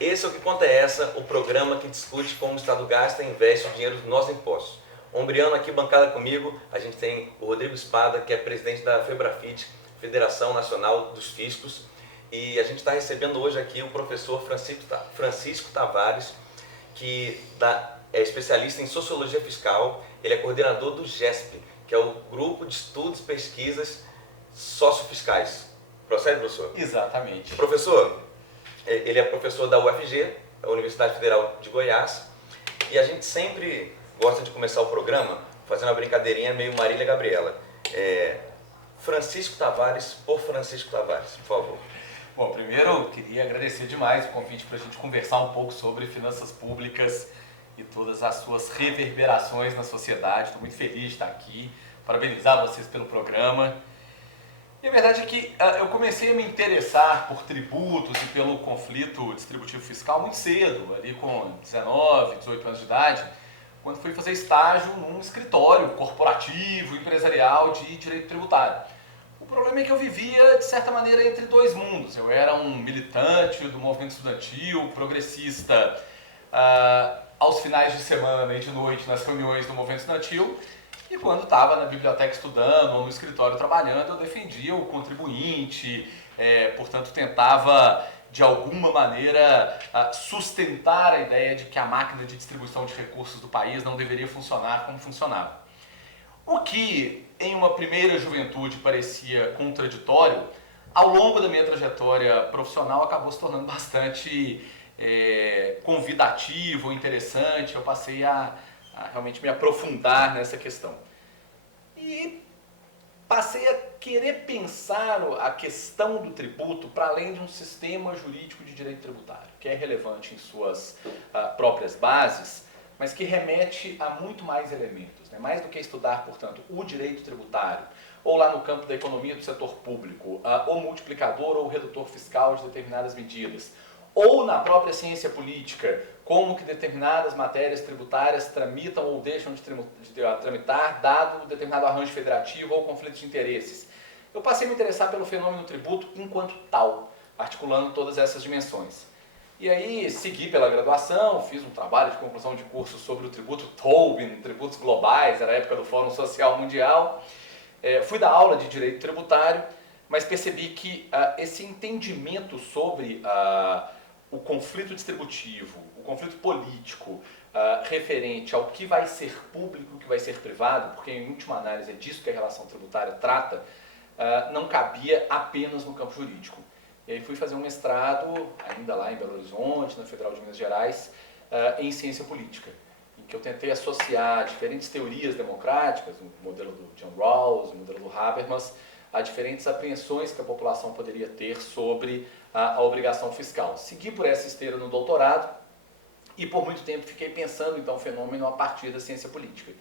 Esse é o Que Conta é Essa, o programa que discute como o Estado gasta e investe o dinheiro dos nossos impostos. Ombreando aqui bancada comigo, a gente tem o Rodrigo Espada, que é presidente da FEBRAFIT, Federação Nacional dos Fiscos, e a gente está recebendo hoje aqui o professor Francisco Tavares, que é especialista em Sociologia Fiscal, ele é coordenador do GESP, que é o Grupo de Estudos e Pesquisas Sociofiscais. Procede, professor? Exatamente. Professor, ele é professor da UFG, da Universidade Federal de Goiás, e a gente sempre gosta de começar o programa fazendo uma brincadeirinha meio Marília Gabriela. Francisco Tavares, por Francisco Tavares, por favor. Bom, primeiro eu queria agradecer demais o convite para a gente conversar um pouco sobre finanças públicas e todas as suas reverberações na sociedade. Estou muito feliz de estar aqui, parabenizar vocês pelo programa. E a verdade é que eu comecei a me interessar por tributos e pelo conflito distributivo fiscal muito cedo, ali com 19, 18 anos de idade, quando fui fazer estágio num escritório corporativo, empresarial de direito tributário. O problema é que eu vivia, de certa maneira, entre dois mundos. Eu era um militante do movimento estudantil, progressista, aos finais de semana e de noite nas reuniões do movimento estudantil, e quando estava na biblioteca estudando ou no escritório trabalhando, eu defendia o contribuinte, portanto tentava de alguma maneira sustentar a ideia de que a máquina de distribuição de recursos do país não deveria funcionar como funcionava. O que em uma primeira juventude parecia contraditório, ao longo da minha trajetória profissional acabou se tornando bastante convidativo, interessante. Eu passei a realmente me aprofundar nessa questão. E passei a querer pensar a questão do tributo para além de um sistema jurídico de direito tributário, que é relevante em suas próprias bases, mas que remete a muito mais elementos, né? Mais do que estudar, portanto, o direito tributário, ou lá no campo da economia do setor público, o multiplicador ou o redutor fiscal de determinadas medidas, ou na própria ciência política, como que determinadas matérias tributárias tramitam ou deixam de tramitar, dado determinado arranjo federativo ou conflito de interesses. Eu passei a me interessar pelo fenômeno tributo enquanto tal, articulando todas essas dimensões. E aí segui pela graduação, fiz um trabalho de conclusão de curso sobre o tributo Tobin, tributos globais, era a época do Fórum Social Mundial. Fui dar aula de direito tributário, mas percebi que esse entendimento sobre o conflito distributivo, o conflito político, referente ao que vai ser público e o que vai ser privado, porque em última análise é disso que a relação tributária trata, não cabia apenas no campo jurídico. E aí fui fazer um mestrado, ainda lá em Belo Horizonte, na Federal de Minas Gerais, em ciência política, em que eu tentei associar diferentes teorias democráticas, o modelo do John Rawls, o modelo do Habermas, a diferentes apreensões que a população poderia ter sobre a obrigação fiscal. Segui por essa esteira no doutorado e por muito tempo fiquei pensando então o fenômeno a partir da ciência política.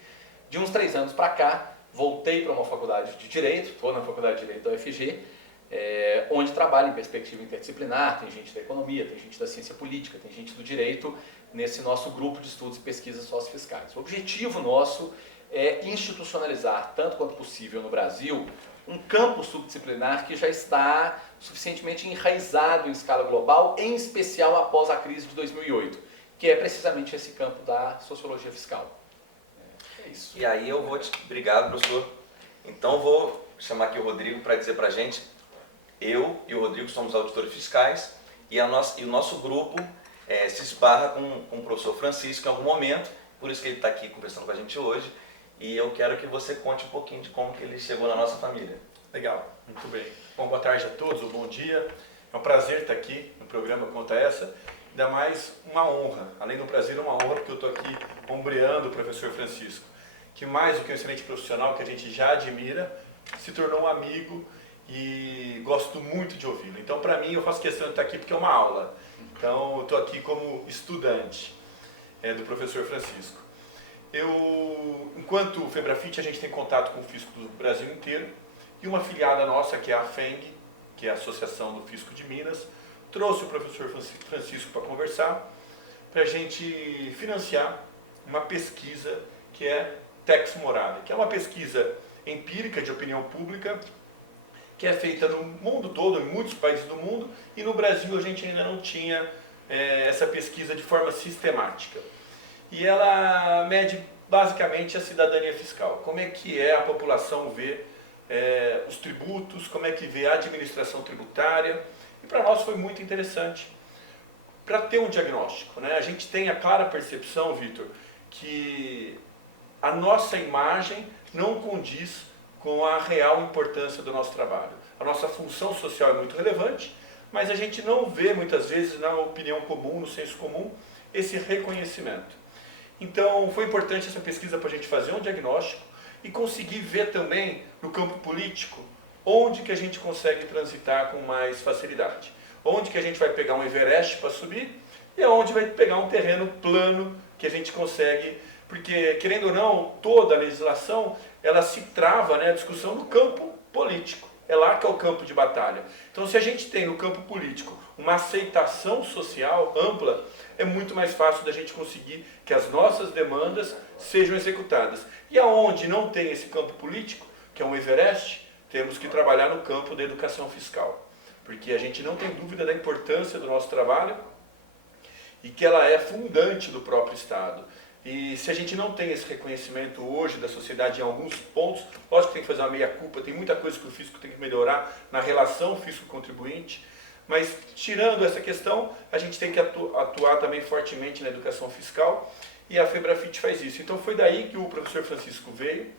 De uns 3 anos para cá, voltei para uma faculdade de Direito, estou na Faculdade de Direito da UFG, onde trabalho em perspectiva interdisciplinar, tem gente da economia, tem gente da ciência política, tem gente do direito, nesse nosso grupo de estudos e pesquisas sociofiscais. O objetivo nosso é institucionalizar, tanto quanto possível no Brasil, um campo subdisciplinar que já está suficientemente enraizado em escala global, em especial após a crise de 2008, que é precisamente esse campo da sociologia fiscal. É isso. E aí eu vou Obrigado, professor. Então vou chamar aqui o Rodrigo para dizer para a gente. Eu e o Rodrigo somos auditores fiscais e o nosso grupo se esbarra com o professor Francisco em algum momento, por isso que ele está aqui conversando com a gente hoje, e eu quero que você conte um pouquinho de como que ele chegou na nossa família. Legal, muito bem. Bom, boa tarde a todos, ou bom dia. É um prazer estar aqui no programa Conta Essa, ainda mais uma honra. Além do prazer, uma honra, porque eu estou aqui ombreando o professor Francisco, que mais do que um excelente profissional que a gente já admira, se tornou um amigo e gosto muito de ouvi-lo. Então, para mim, eu faço questão de estar aqui porque é uma aula. Então, eu estou aqui como estudante do professor Francisco. Enquanto FEBRAFIT, a gente tem contato com o fisco do Brasil inteiro, e uma filiada nossa, que é a FENG, que é a Associação do Fisco de Minas, trouxe o professor Francisco para conversar, para a gente financiar uma pesquisa que é Tex Morale, que é uma pesquisa empírica de opinião pública, que é feita no mundo todo, em muitos países do mundo, e no Brasil a gente ainda não tinha essa pesquisa de forma sistemática. E ela mede basicamente a cidadania fiscal. Como é que a população vê os tributos, como é que vê a administração tributária. E para nós foi muito interessante para ter um diagnóstico, né? A gente tem a clara percepção, Vitor, que a nossa imagem não condiz com a real importância do nosso trabalho. A nossa função social é muito relevante, mas a gente não vê muitas vezes na opinião comum, no senso comum, esse reconhecimento. Então foi importante essa pesquisa para a gente fazer um diagnóstico e conseguir ver também no campo político onde que a gente consegue transitar com mais facilidade. Onde que a gente vai pegar um Everest para subir e onde vai pegar um terreno plano que a gente consegue, porque querendo ou não, toda a legislação ela se trava, né, a discussão no campo político. É lá que é o campo de batalha. Então se a gente tem no campo político uma aceitação social ampla, é muito mais fácil da gente conseguir que as nossas demandas sejam executadas. E aonde não tem esse campo político, que é um Everest, temos que trabalhar no campo da educação fiscal. Porque a gente não tem dúvida da importância do nosso trabalho e que ela é fundante do próprio Estado. E se a gente não tem esse reconhecimento hoje da sociedade em alguns pontos, lógico que tem que fazer uma meia-culpa, tem muita coisa que o fisco tem que melhorar na relação fisco-contribuinte, mas tirando essa questão, a gente tem que atuar também fortemente na educação fiscal e a Febrafit faz isso. Então foi daí que o professor Francisco veio,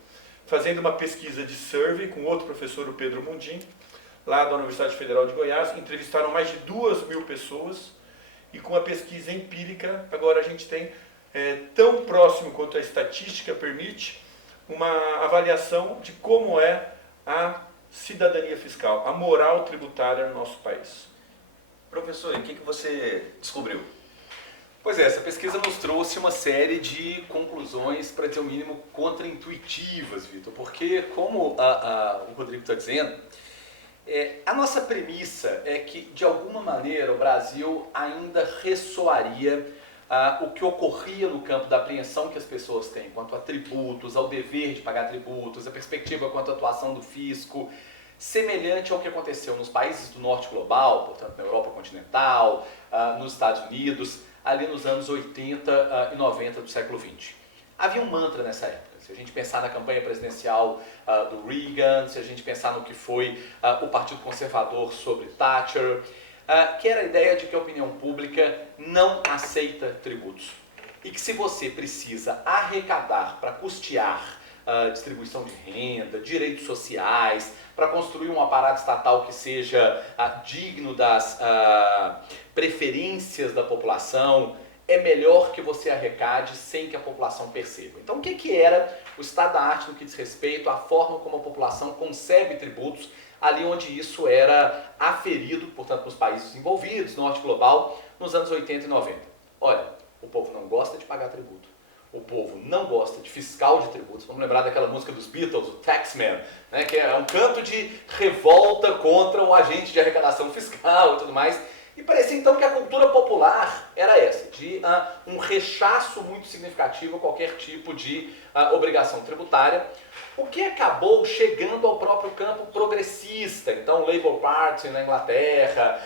fazendo uma pesquisa de survey com outro professor, o Pedro Mundim, lá da Universidade Federal de Goiás, entrevistaram mais de 2.000 pessoas e com a pesquisa empírica, agora a gente tem, tão próximo quanto a estatística permite, uma avaliação de como é a cidadania fiscal, a moral tributária no nosso país. Professor, e o que você descobriu? Pois é, essa pesquisa nos trouxe uma série de conclusões, para dizer o mínimo, contraintuitivas, Vitor, porque, como o Rodrigo está dizendo, a nossa premissa é que, de alguma maneira, o Brasil ainda ressoaria o que ocorria no campo da apreensão que as pessoas têm quanto a tributos, ao dever de pagar tributos, a perspectiva quanto à atuação do fisco, semelhante ao que aconteceu nos países do norte global, portanto na Europa continental, nos Estados Unidos, ali nos anos 80 e 90 do século XX. Havia um mantra nessa época. Se a gente pensar na campanha presidencial do Reagan, se a gente pensar no que foi o Partido Conservador sobre Thatcher, que era a ideia de que a opinião pública não aceita tributos. E que se você precisa arrecadar para custear distribuição de renda, direitos sociais, para construir um aparato estatal que seja digno das preferências da população, é melhor que você arrecade sem que a população perceba. Então, o que era o estado da arte no que diz respeito à forma como a população concebe tributos, ali onde isso era aferido, portanto, nos países envolvidos, norte global, nos anos 80 e 90. Olha, o povo não gosta de pagar tributo. O povo não gosta de fiscal de tributos. Vamos lembrar daquela música dos Beatles, o Taxman, né, que é um canto de revolta contra o agente de arrecadação fiscal e tudo mais. E parecia então que a cultura popular era essa, de um rechaço muito significativo a qualquer tipo de obrigação tributária, o que acabou chegando ao próprio campo progressista. Então, o Labour Party na Inglaterra,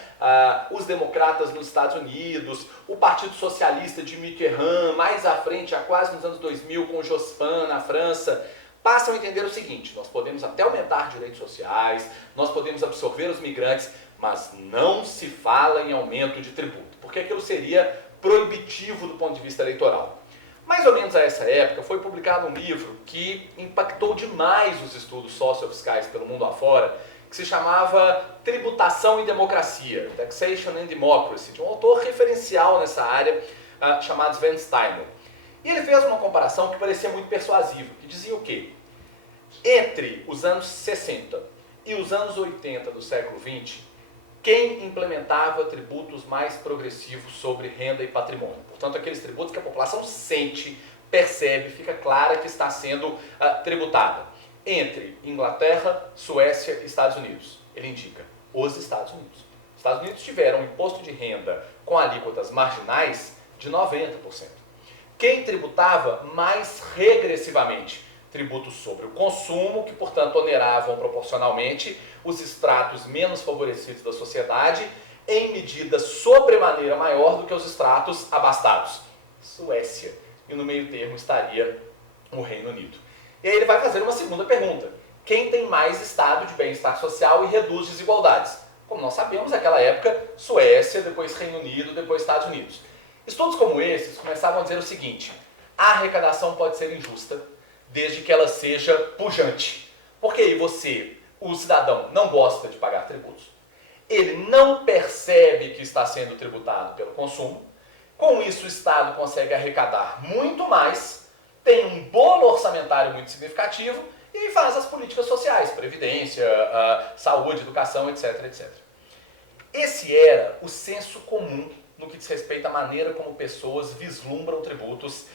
os democratas nos Estados Unidos, o Partido Socialista de Mitterrand, mais à frente, quase nos anos 2000, com Jospin na França, passam a entender o seguinte: nós podemos até aumentar direitos sociais, nós podemos absorver os migrantes, mas não se fala em aumento de tributo, porque aquilo seria proibitivo do ponto de vista eleitoral. Mais ou menos a essa época foi publicado um livro que impactou demais os estudos sociofiscais pelo mundo afora, que se chamava Tributação e Democracia, Taxation and Democracy, de um autor referencial nessa área chamado Sven Steinel. E ele fez uma comparação que parecia muito persuasiva, que dizia o quê? Entre os anos 60 e os anos 80 do século XX, quem implementava tributos mais progressivos sobre renda e patrimônio? Portanto, aqueles tributos que a população sente, percebe, fica clara que está sendo tributada. Entre Inglaterra, Suécia e Estados Unidos. Ele indica os Estados Unidos. Os Estados Unidos tiveram um imposto de renda com alíquotas marginais de 90%. Quem tributava mais regressivamente? Tributos sobre o consumo, que, portanto, oneravam proporcionalmente os estratos menos favorecidos da sociedade, em medida sobremaneira maior do que os estratos abastados. Suécia. E no meio termo estaria o Reino Unido. E aí ele vai fazer uma segunda pergunta. Quem tem mais estado de bem-estar social e reduz desigualdades? Como nós sabemos, naquela época, Suécia, depois Reino Unido, depois Estados Unidos. Estudos como esses começavam a dizer o seguinte: a arrecadação pode ser injusta, desde que ela seja pujante. Porque aí você, o cidadão, não gosta de pagar tributos, ele não percebe que está sendo tributado pelo consumo, com isso o Estado consegue arrecadar muito mais, tem um bolo orçamentário muito significativo e aí faz as políticas sociais, previdência, saúde, educação, etc, etc. Esse era o senso comum no que diz respeito à maneira como pessoas vislumbram tributos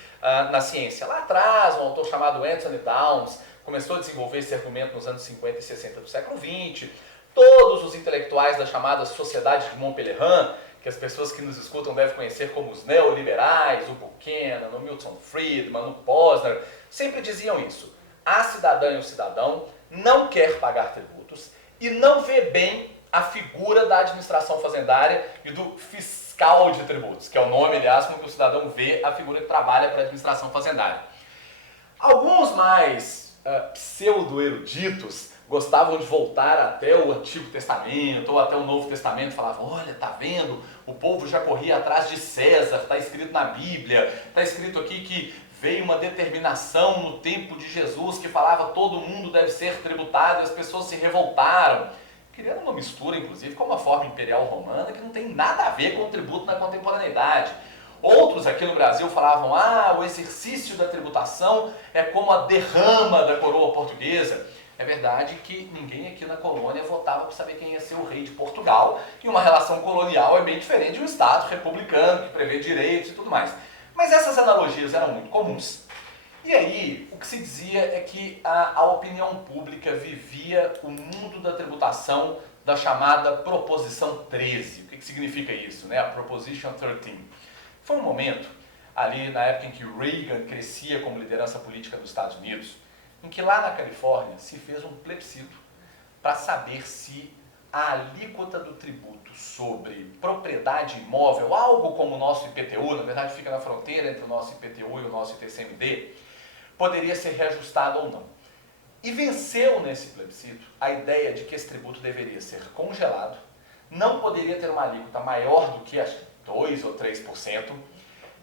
na ciência. Lá atrás, um autor chamado Anthony Downs começou a desenvolver esse argumento nos anos 50 e 60 do século XX. Todos os intelectuais da chamada Sociedade de Montpellier, que as pessoas que nos escutam devem conhecer como os neoliberais, o Buchanan, o Milton Friedman, o Posner, sempre diziam isso. A cidadã e o cidadão não quer pagar tributos e não vê bem a figura da administração fazendária e do fiscal de tributos, que é o nome, aliás, com que o cidadão vê a figura que trabalha para a administração fazendária. Alguns mais pseudo-eruditos gostavam de voltar até o Antigo Testamento ou até o Novo Testamento, falavam, olha, tá vendo? O povo já corria atrás de César, está escrito na Bíblia, está escrito aqui que veio uma determinação no tempo de Jesus que falava todo mundo deve ser tributado e as pessoas se revoltaram, criando uma mistura, inclusive, com uma forma imperial romana que não tem nada a ver com o tributo na contemporaneidade. Outros aqui no Brasil falavam, o exercício da tributação é como a derrama da coroa portuguesa. É verdade que ninguém aqui na colônia votava para saber quem ia ser o rei de Portugal, e uma relação colonial é bem diferente de um Estado republicano que prevê direitos e tudo mais. Mas essas analogias eram muito comuns. E aí, o que se dizia é que a opinião pública vivia o mundo da tributação da chamada Proposição 13. O que significa isso, né? A Proposition 13. Foi um momento, ali na época em que Reagan crescia como liderança política dos Estados Unidos, em que lá na Califórnia se fez um plebiscito para saber se a alíquota do tributo sobre propriedade imóvel, algo como o nosso IPTU, na verdade fica na fronteira entre o nosso IPTU e o nosso ITCMD, poderia ser reajustada ou não. E venceu nesse plebiscito a ideia de que esse tributo deveria ser congelado, não poderia ter uma alíquota maior do que, acho que 2 ou 3%,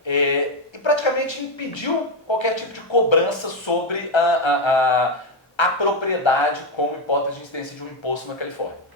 e praticamente impediu qualquer tipo de cobrança sobre a propriedade como hipótese de incidência de um imposto na Califórnia.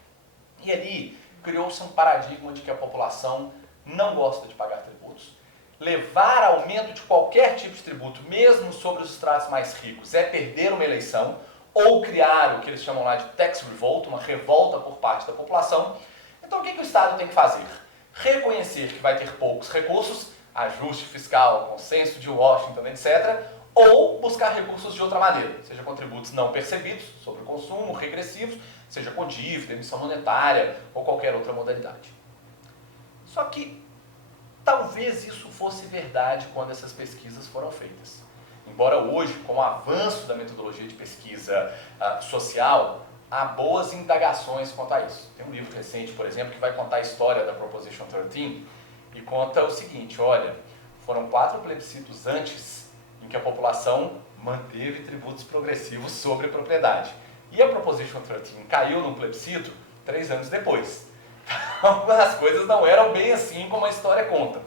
E ali criou-se um paradigma de que a população não gosta de pagar tributos. Levar aumento de qualquer tipo de tributo, mesmo sobre os estratos mais ricos, é perder uma eleição ou criar o que eles chamam lá de tax revolt, uma revolta por parte da população. Então o que o Estado tem que fazer? Reconhecer que vai ter poucos recursos, ajuste fiscal, consenso de Washington, etc., ou buscar recursos de outra maneira, seja com tributos não percebidos sobre o consumo, regressivos, seja com dívida, emissão monetária ou qualquer outra modalidade. Só que talvez isso fosse verdade quando essas pesquisas foram feitas. Embora hoje, com o avanço da metodologia de pesquisa social, há boas indagações quanto a isso. Tem um livro recente, por exemplo, que vai contar a história da Proposition 13 e conta o seguinte, olha, foram 4 plebiscitos antes em que a população manteve tributos progressivos sobre a propriedade. E a Proposition 13 caiu num plebiscito 3 anos depois. Então as coisas não eram bem assim como a história conta.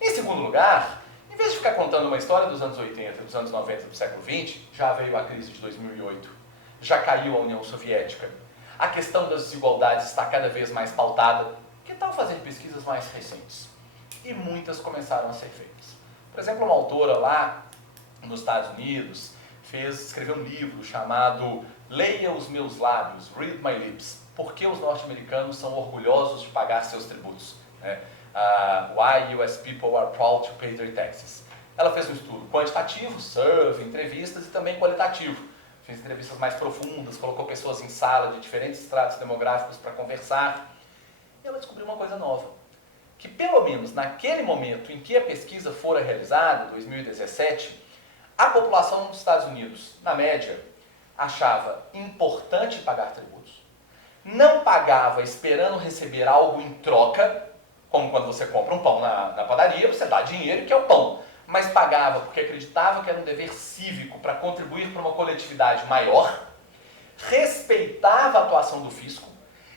Em segundo lugar, em vez de ficar contando uma história dos anos 80, dos anos 90 do século XX, já veio a crise de 2008, já caiu a União Soviética, a questão das desigualdades está cada vez mais pautada. Que tal fazer pesquisas mais recentes? E muitas começaram a ser feitas. Por exemplo, uma autora lá nos Estados Unidos escreveu um livro chamado Leia os Meus Lábios, Read My Lips, por que os norte-americanos são orgulhosos de pagar seus tributos, né? Why US people are proud to pay their taxes. Ela fez um estudo quantitativo, survey, entrevistas, e também qualitativo. Fez entrevistas mais profundas, colocou pessoas em sala de diferentes estratos demográficos para conversar. E ela descobriu uma coisa nova, que pelo menos naquele momento em que a pesquisa fora realizada, 2017, a população dos Estados Unidos, na média, achava importante pagar tributos, não pagava esperando receber algo em troca, como quando você compra um pão na padaria, você dá dinheiro que é o pão, mas pagava porque acreditava que era um dever cívico para contribuir para uma coletividade maior, respeitava a atuação do fisco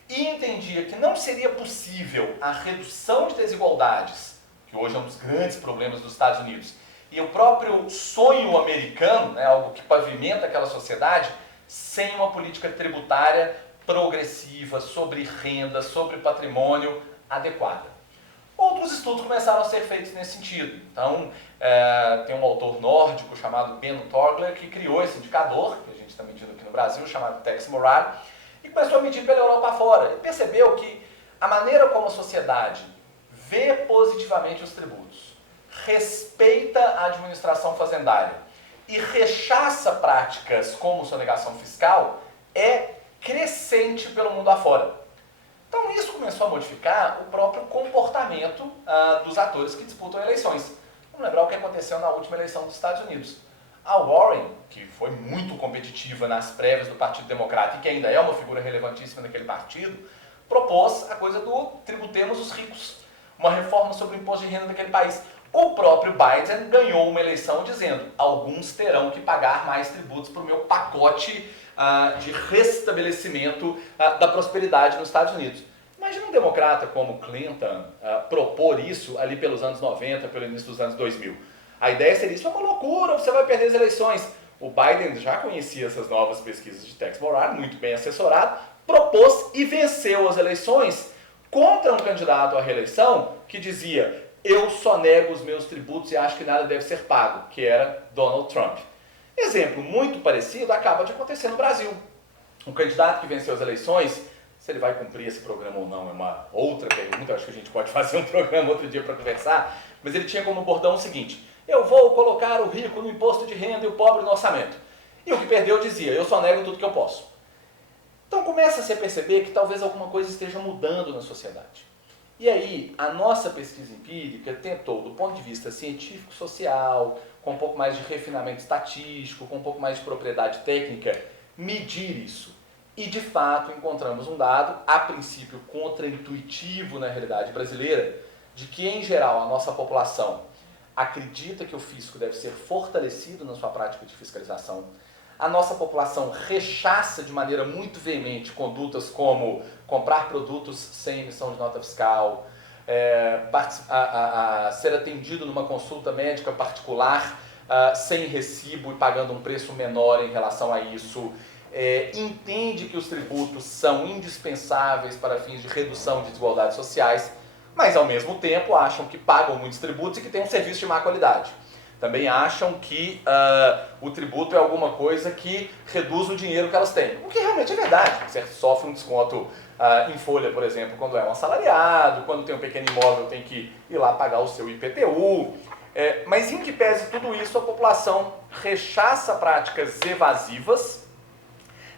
e entendia que não seria possível a redução de desigualdades, que hoje é um dos grandes problemas dos Estados Unidos, e o próprio sonho americano, né, algo que pavimenta aquela sociedade, sem uma política tributária progressiva, sobre renda, sobre patrimônio adequada. Outros estudos começaram a ser feitos nesse sentido. Então, tem um autor nórdico chamado Ben Torgler que criou esse indicador, que a gente está medindo aqui no Brasil, chamado Tax Morale, e começou a medir pela Europa afora. Ele percebeu que a maneira como a sociedade vê positivamente os tributos, respeita a administração fazendária e rechaça práticas como sonegação fiscal é crescente pelo mundo afora. Então isso começou a modificar o próprio comportamento dos atores que disputam eleições. Vamos lembrar o que aconteceu na última eleição dos Estados Unidos. A Warren, que foi muito competitiva nas prévias do Partido Democrata e que ainda é uma figura relevantíssima naquele partido, propôs a coisa do tributemos os ricos, uma reforma sobre o imposto de renda daquele país. O próprio Biden ganhou uma eleição dizendo: alguns terão que pagar mais tributos para o meu pacote de restabelecimento da prosperidade nos Estados Unidos. Imagina um democrata como Clinton propor isso ali pelos anos 90, pelo início dos anos 2000. A ideia seria: isso é uma loucura, você vai perder as eleições. O Biden já conhecia essas novas pesquisas de Tax Morale, muito bem assessorado, propôs e venceu as eleições contra um candidato à reeleição que dizia: eu só nego os meus tributos e acho que nada deve ser pago, que era Donald Trump. Exemplo muito parecido acaba de acontecer no Brasil. Um candidato que venceu as eleições, se ele vai cumprir esse programa ou não é uma outra pergunta, acho que a gente pode fazer um programa outro dia para conversar, mas ele tinha como bordão o seguinte: eu vou colocar o rico no imposto de renda e o pobre no orçamento. E o que perdeu dizia: eu só nego tudo que eu posso. Então começa-se a perceber que talvez alguma coisa esteja mudando na sociedade. E aí, a nossa pesquisa empírica tentou, do ponto de vista científico-social, com um pouco mais de refinamento estatístico, com um pouco mais de propriedade técnica, medir isso. E, de fato, encontramos um dado, a princípio contraintuitivo na realidade brasileira, de que, em geral, a nossa população acredita que o fisco deve ser fortalecido na sua prática de fiscalização. A nossa população rechaça de maneira muito veemente condutas como comprar produtos sem emissão de nota fiscal, ser atendido numa consulta médica particular sem recibo e pagando um preço menor em relação a isso, entende que os tributos são indispensáveis para fins de redução de desigualdades sociais, mas ao mesmo tempo acham que pagam muitos tributos e que têm um serviço de má qualidade. Também acham que o tributo é alguma coisa que reduz o dinheiro que elas têm. O que realmente é verdade. Você sofre um desconto em folha, por exemplo, quando é um assalariado, quando tem um pequeno imóvel tem que ir lá pagar o seu IPTU. Mas em que pese tudo isso, a população rechaça práticas evasivas,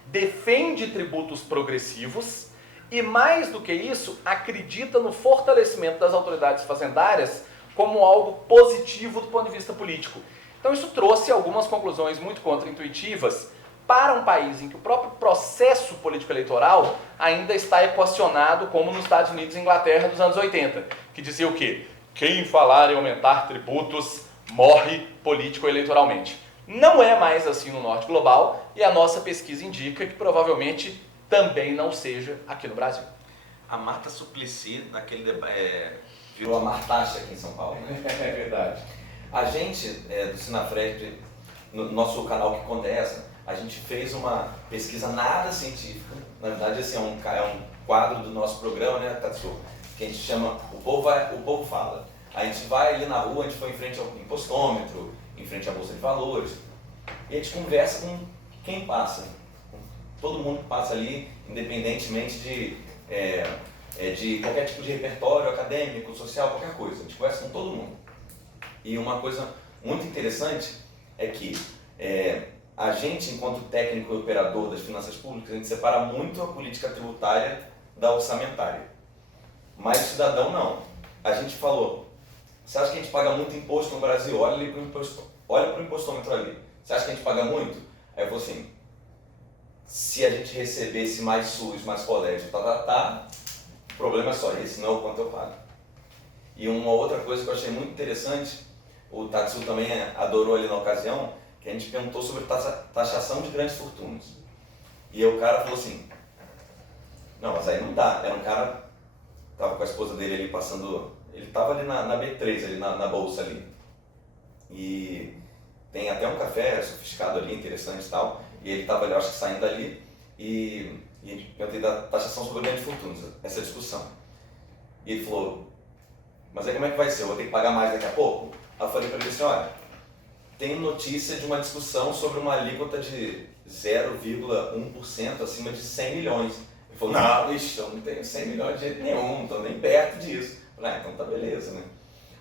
defende tributos progressivos e, mais do que isso, acredita no fortalecimento das autoridades fazendárias como algo positivo do ponto de vista político. Então isso trouxe algumas conclusões muito contraintuitivas para um país em que o próprio processo político-eleitoral ainda está equacionado como nos Estados Unidos e Inglaterra dos anos 80, que dizia o quê? Quem falar em aumentar tributos morre político-eleitoralmente. Não é mais assim no norte global e a nossa pesquisa indica que provavelmente também não seja aqui no Brasil. A Marta Suplicy, naquele virou a Martaxa aqui em São Paulo, né? É verdade. A gente, do Sinafred, no nosso canal Que Conta é Essa, a gente fez uma pesquisa nada científica. Na verdade, assim, é um quadro do nosso programa, né, Tatsu? Que a gente chama O Povo Fala. A gente vai ali na rua, a gente foi em frente ao impostômetro, em frente à Bolsa de Valores, e a gente conversa com quem passa. Todo mundo que passa ali, independentemente de qualquer tipo de repertório acadêmico, social, qualquer coisa. A gente conversa com todo mundo. E uma coisa muito interessante é que a gente, enquanto técnico e operador das finanças públicas, a gente separa muito a política tributária da orçamentária. Mas o cidadão não. A gente falou: você acha que a gente paga muito imposto no Brasil? Olha para o impostômetro ali. Você acha que a gente paga muito? Aí eu falei assim: se a gente recebesse mais SUS, mais colégio, o problema é só esse, não é o quanto eu pago. E uma outra coisa que eu achei muito interessante, o Tatsu também adorou ali na ocasião, que a gente perguntou sobre taxação de grandes fortunas. E aí o cara falou assim, não, mas aí não dá. Era um cara, estava com a esposa dele ali passando, ele estava ali na B3, ali na bolsa ali. E tem até um café sofisticado ali, interessante e tal. E ele estava ali, eu acho que saindo ali, e a gente perguntei da taxação sobre grandes fortunas, essa discussão. E ele falou, mas aí como é que vai ser? Eu vou ter que pagar mais daqui a pouco? Aí eu falei para ele assim, olha, tem notícia de uma discussão sobre uma alíquota de 0,1% acima de 100 milhões. Ele falou, não, ixi, eu não tenho 100 milhões de jeito nenhum, não estou nem perto disso. Eu falei, então tá beleza, né?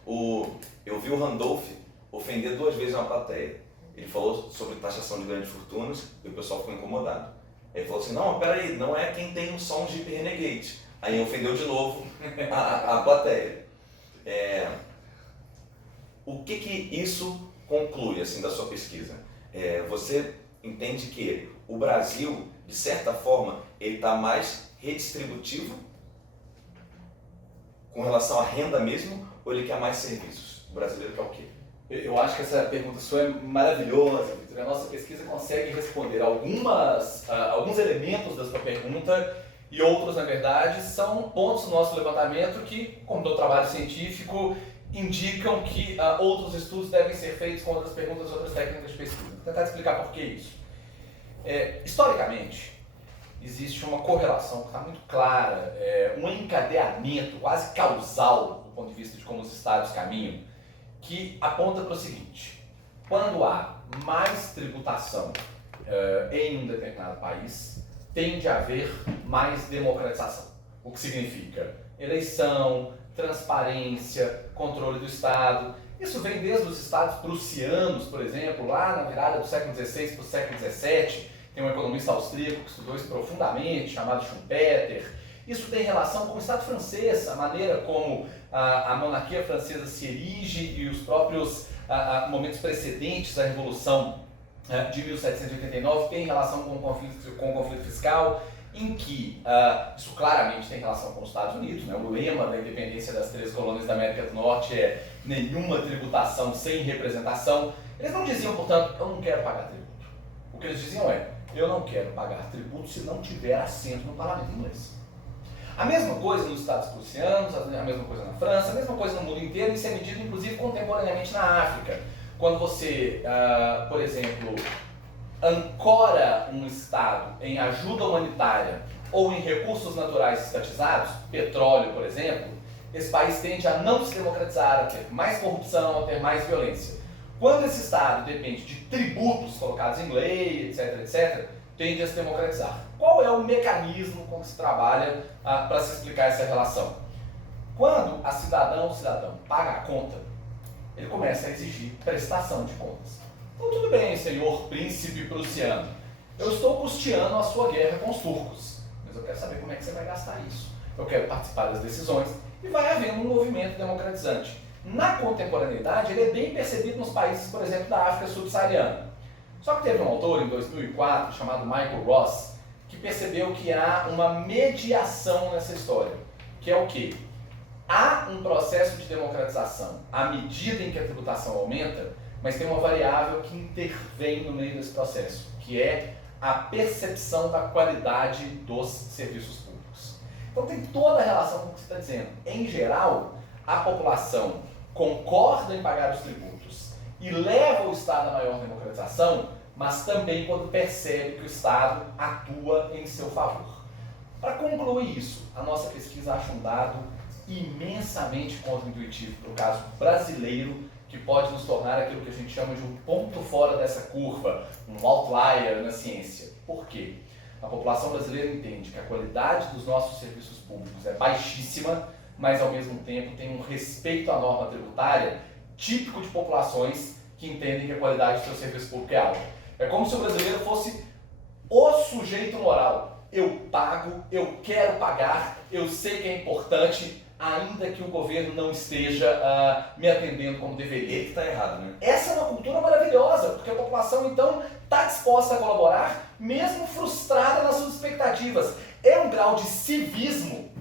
Eu vi o Randolph ofender 2 vezes uma plateia. Ele falou sobre taxação de grandes fortunas e o pessoal ficou incomodado. Ele falou assim, não, peraí, não é quem tem um som Jeep Renegade. Aí ofendeu de novo a plateia. O que isso conclui assim, da sua pesquisa? Você entende que o Brasil, de certa forma, ele está mais redistributivo com relação à renda mesmo, ou ele quer mais serviços? O brasileiro quer o quê? Eu acho que essa pergunta sua é maravilhosa, Vitor. A nossa pesquisa consegue responder alguns elementos da sua pergunta e outros, na verdade, são pontos do nosso levantamento que, como do trabalho científico, indicam que outros estudos devem ser feitos com outras perguntas, outras técnicas de pesquisa. Vou tentar explicar por que isso. Historicamente, existe uma correlação que está muito clara, um encadeamento quase causal do ponto de vista de como os estados caminham, que aponta para o seguinte: quando há mais tributação em um determinado país, tende a haver mais democratização. O que significa eleição, transparência, controle do Estado. Isso vem desde os estados prussianos, por exemplo, lá na virada do século XVI para o século XVII. Tem um economista austríaco que estudou isso profundamente, chamado Schumpeter. Isso tem relação com o Estado francês, a maneira como a monarquia francesa se erige e os próprios momentos precedentes à Revolução de 1789 tem relação com o conflito fiscal, em que isso claramente tem relação com os Estados Unidos, né? O lema da independência das 3 colônias da América do Norte é nenhuma tributação sem representação. Eles não diziam, portanto, eu não quero pagar tributo. O que eles diziam é, eu não quero pagar tributo se não tiver assento no parlamento inglês. A mesma coisa nos Estados prussianos, a mesma coisa na França, a mesma coisa no mundo inteiro, e isso é medido inclusive contemporaneamente na África. Quando você, por exemplo, ancora um Estado em ajuda humanitária ou em recursos naturais estatizados, petróleo, por exemplo, esse país tende a não se democratizar, a ter mais corrupção, a ter mais violência. Quando esse Estado depende de tributos colocados em lei, etc., etc., tende a se democratizar. Qual é o mecanismo como se trabalha para se explicar essa relação? Quando a cidadã ou cidadão paga a conta, ele começa a exigir prestação de contas. Então tudo bem, senhor príncipe prussiano, eu estou custeando a sua guerra com os turcos, mas eu quero saber como é que você vai gastar isso. Eu quero participar das decisões e vai havendo um movimento democratizante. Na contemporaneidade, ele é bem percebido nos países, por exemplo, da África subsaariana. Só que teve um autor, em 2004, chamado Michael Ross, que percebeu que há uma mediação nessa história, que é o quê? Há um processo de democratização à medida em que a tributação aumenta, mas tem uma variável que intervém no meio desse processo, que é a percepção da qualidade dos serviços públicos. Então tem toda a relação com o que você está dizendo. Em geral, a população concorda em pagar os tributos e leva o Estado a maior democratização, mas também quando percebe que o Estado atua em seu favor. Para concluir isso, a nossa pesquisa acha um dado imensamente contra-intuitivo para o caso brasileiro, que pode nos tornar aquilo que a gente chama de um ponto fora dessa curva, um outlier na ciência. Por quê? A população brasileira entende que a qualidade dos nossos serviços públicos é baixíssima, mas ao mesmo tempo tem um respeito à norma tributária típico de populações que entendem que a qualidade do seu serviço público é alta. É como se o brasileiro fosse o sujeito moral. Eu pago, eu quero pagar, eu sei que é importante, ainda que o governo não esteja me atendendo como deveria. Ele que está errado, né? Essa é uma cultura maravilhosa, porque a população então está disposta a colaborar, mesmo frustrada nas suas expectativas. É um grau de civismo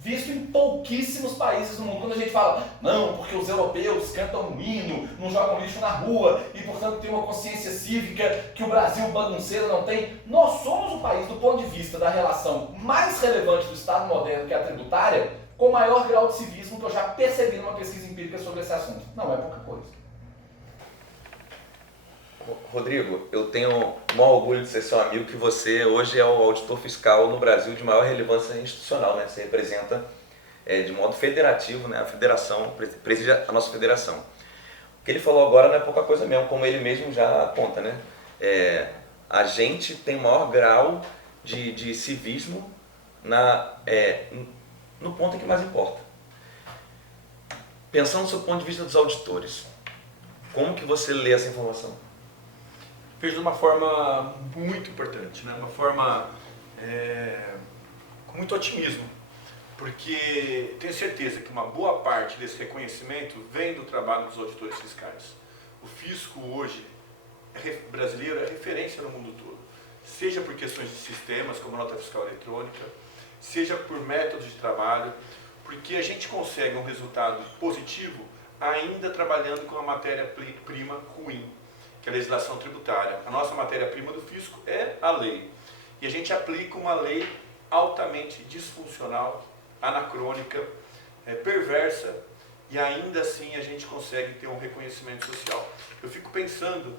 visto em pouquíssimos países do mundo. Quando a gente fala, não, porque os europeus cantam um hino, não jogam lixo na rua e, portanto, tem uma consciência cívica que o Brasil bagunceiro não tem. Nós somos o país, do ponto de vista da relação mais relevante do Estado moderno, que é a tributária, com o maior grau de civismo que eu já percebi numa pesquisa empírica sobre esse assunto. Não é pouca coisa. Rodrigo, eu tenho o maior orgulho de ser seu amigo, que você hoje é o auditor fiscal no Brasil de maior relevância institucional, né? Você representa de modo federativo, né, a federação, preside a nossa federação. O que ele falou agora não é pouca coisa mesmo, como ele mesmo já aponta, né? A gente tem maior grau de civismo no ponto em que mais importa. Pensando do ponto de vista dos auditores, como que você lê essa informação? Vejo de uma forma muito importante, né? Uma forma com muito otimismo, porque tenho certeza que uma boa parte desse reconhecimento vem do trabalho dos auditores fiscais. O fisco hoje brasileiro é referência no mundo todo, seja por questões de sistemas, como a nota fiscal eletrônica, seja por métodos de trabalho, porque a gente consegue um resultado positivo ainda trabalhando com a matéria-prima ruim, que é a legislação tributária. A nossa matéria-prima do fisco é a lei. E a gente aplica uma lei altamente disfuncional, anacrônica, perversa, e ainda assim a gente consegue ter um reconhecimento social. Eu fico pensando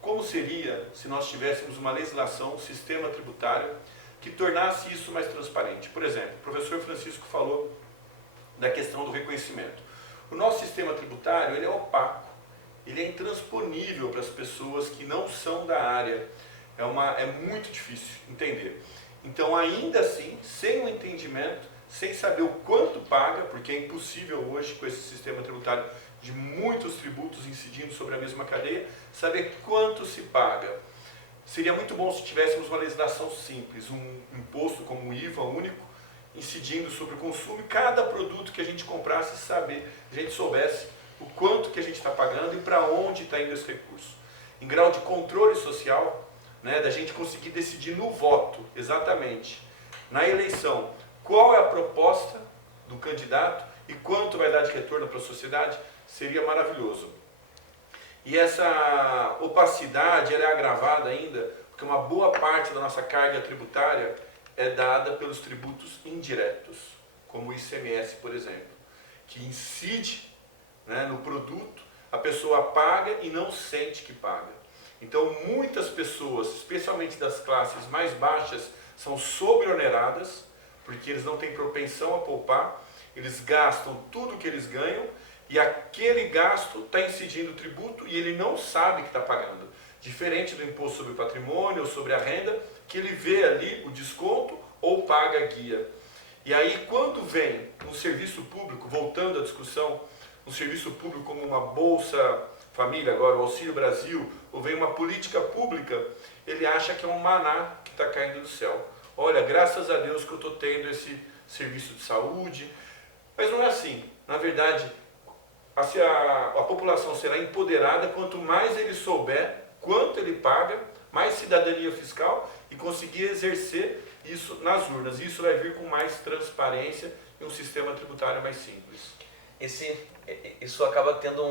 como seria se nós tivéssemos uma legislação, um sistema tributário que tornasse isso mais transparente. Por exemplo, o professor Francisco falou da questão do reconhecimento. O nosso sistema tributário ele é opaco. Ele é intransponível para as pessoas que não são da área. É muito difícil entender. Então, ainda assim, sem um entendimento, sem saber o quanto paga, porque é impossível hoje, com esse sistema tributário de muitos tributos incidindo sobre a mesma cadeia, saber quanto se paga. Seria muito bom se tivéssemos uma legislação simples, um imposto como o IVA único, incidindo sobre o consumo, e cada produto que a gente comprasse, a gente soubesse o quanto que a gente está pagando e para onde está indo esse recurso. Em grau de controle social, né, da gente conseguir decidir no voto, exatamente, na eleição, qual é a proposta do candidato e quanto vai dar de retorno para a sociedade, seria maravilhoso. E essa opacidade ela é agravada ainda, porque uma boa parte da nossa carga tributária é dada pelos tributos indiretos, como o ICMS, por exemplo, que incide, né, no produto, a pessoa paga e não sente que paga. Então, muitas pessoas, especialmente das classes mais baixas, são sobreoneradas, porque eles não têm propensão a poupar, eles gastam tudo que eles ganham, e aquele gasto está incidindo o tributo e ele não sabe que está pagando. Diferente do imposto sobre o patrimônio ou sobre a renda, que ele vê ali o desconto ou paga a guia. E aí, quando vem um serviço público, voltando à discussão, um serviço público como uma Bolsa Família, agora o Auxílio Brasil, ou vem uma política pública, ele acha que é um maná que está caindo do céu. Olha, graças a Deus que eu estou tendo esse serviço de saúde. Mas não é assim. Na verdade, a população será empoderada quanto mais ele souber quanto ele paga, mais cidadania fiscal e conseguir exercer isso nas urnas. Isso vai vir com mais transparência e um sistema tributário mais simples. Isso acaba tendo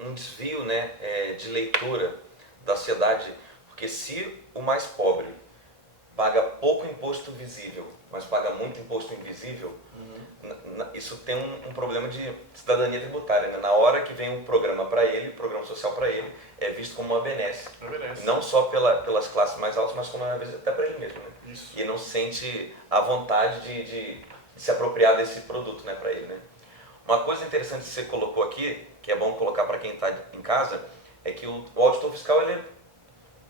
um desvio, né, de leitura da sociedade, porque se o mais pobre paga pouco imposto visível, mas paga muito imposto invisível, isso tem um problema de cidadania tributária, né? Na hora que vem um programa para ele, programa social para ele, é visto como uma benesse. Não só pelas classes mais altas, mas como às vezes até para ele mesmo, né? Isso. E não sente a vontade de se apropriar desse produto, né, para ele, né? Uma coisa interessante que você colocou aqui, que é bom colocar para quem está em casa, é que o auditor fiscal,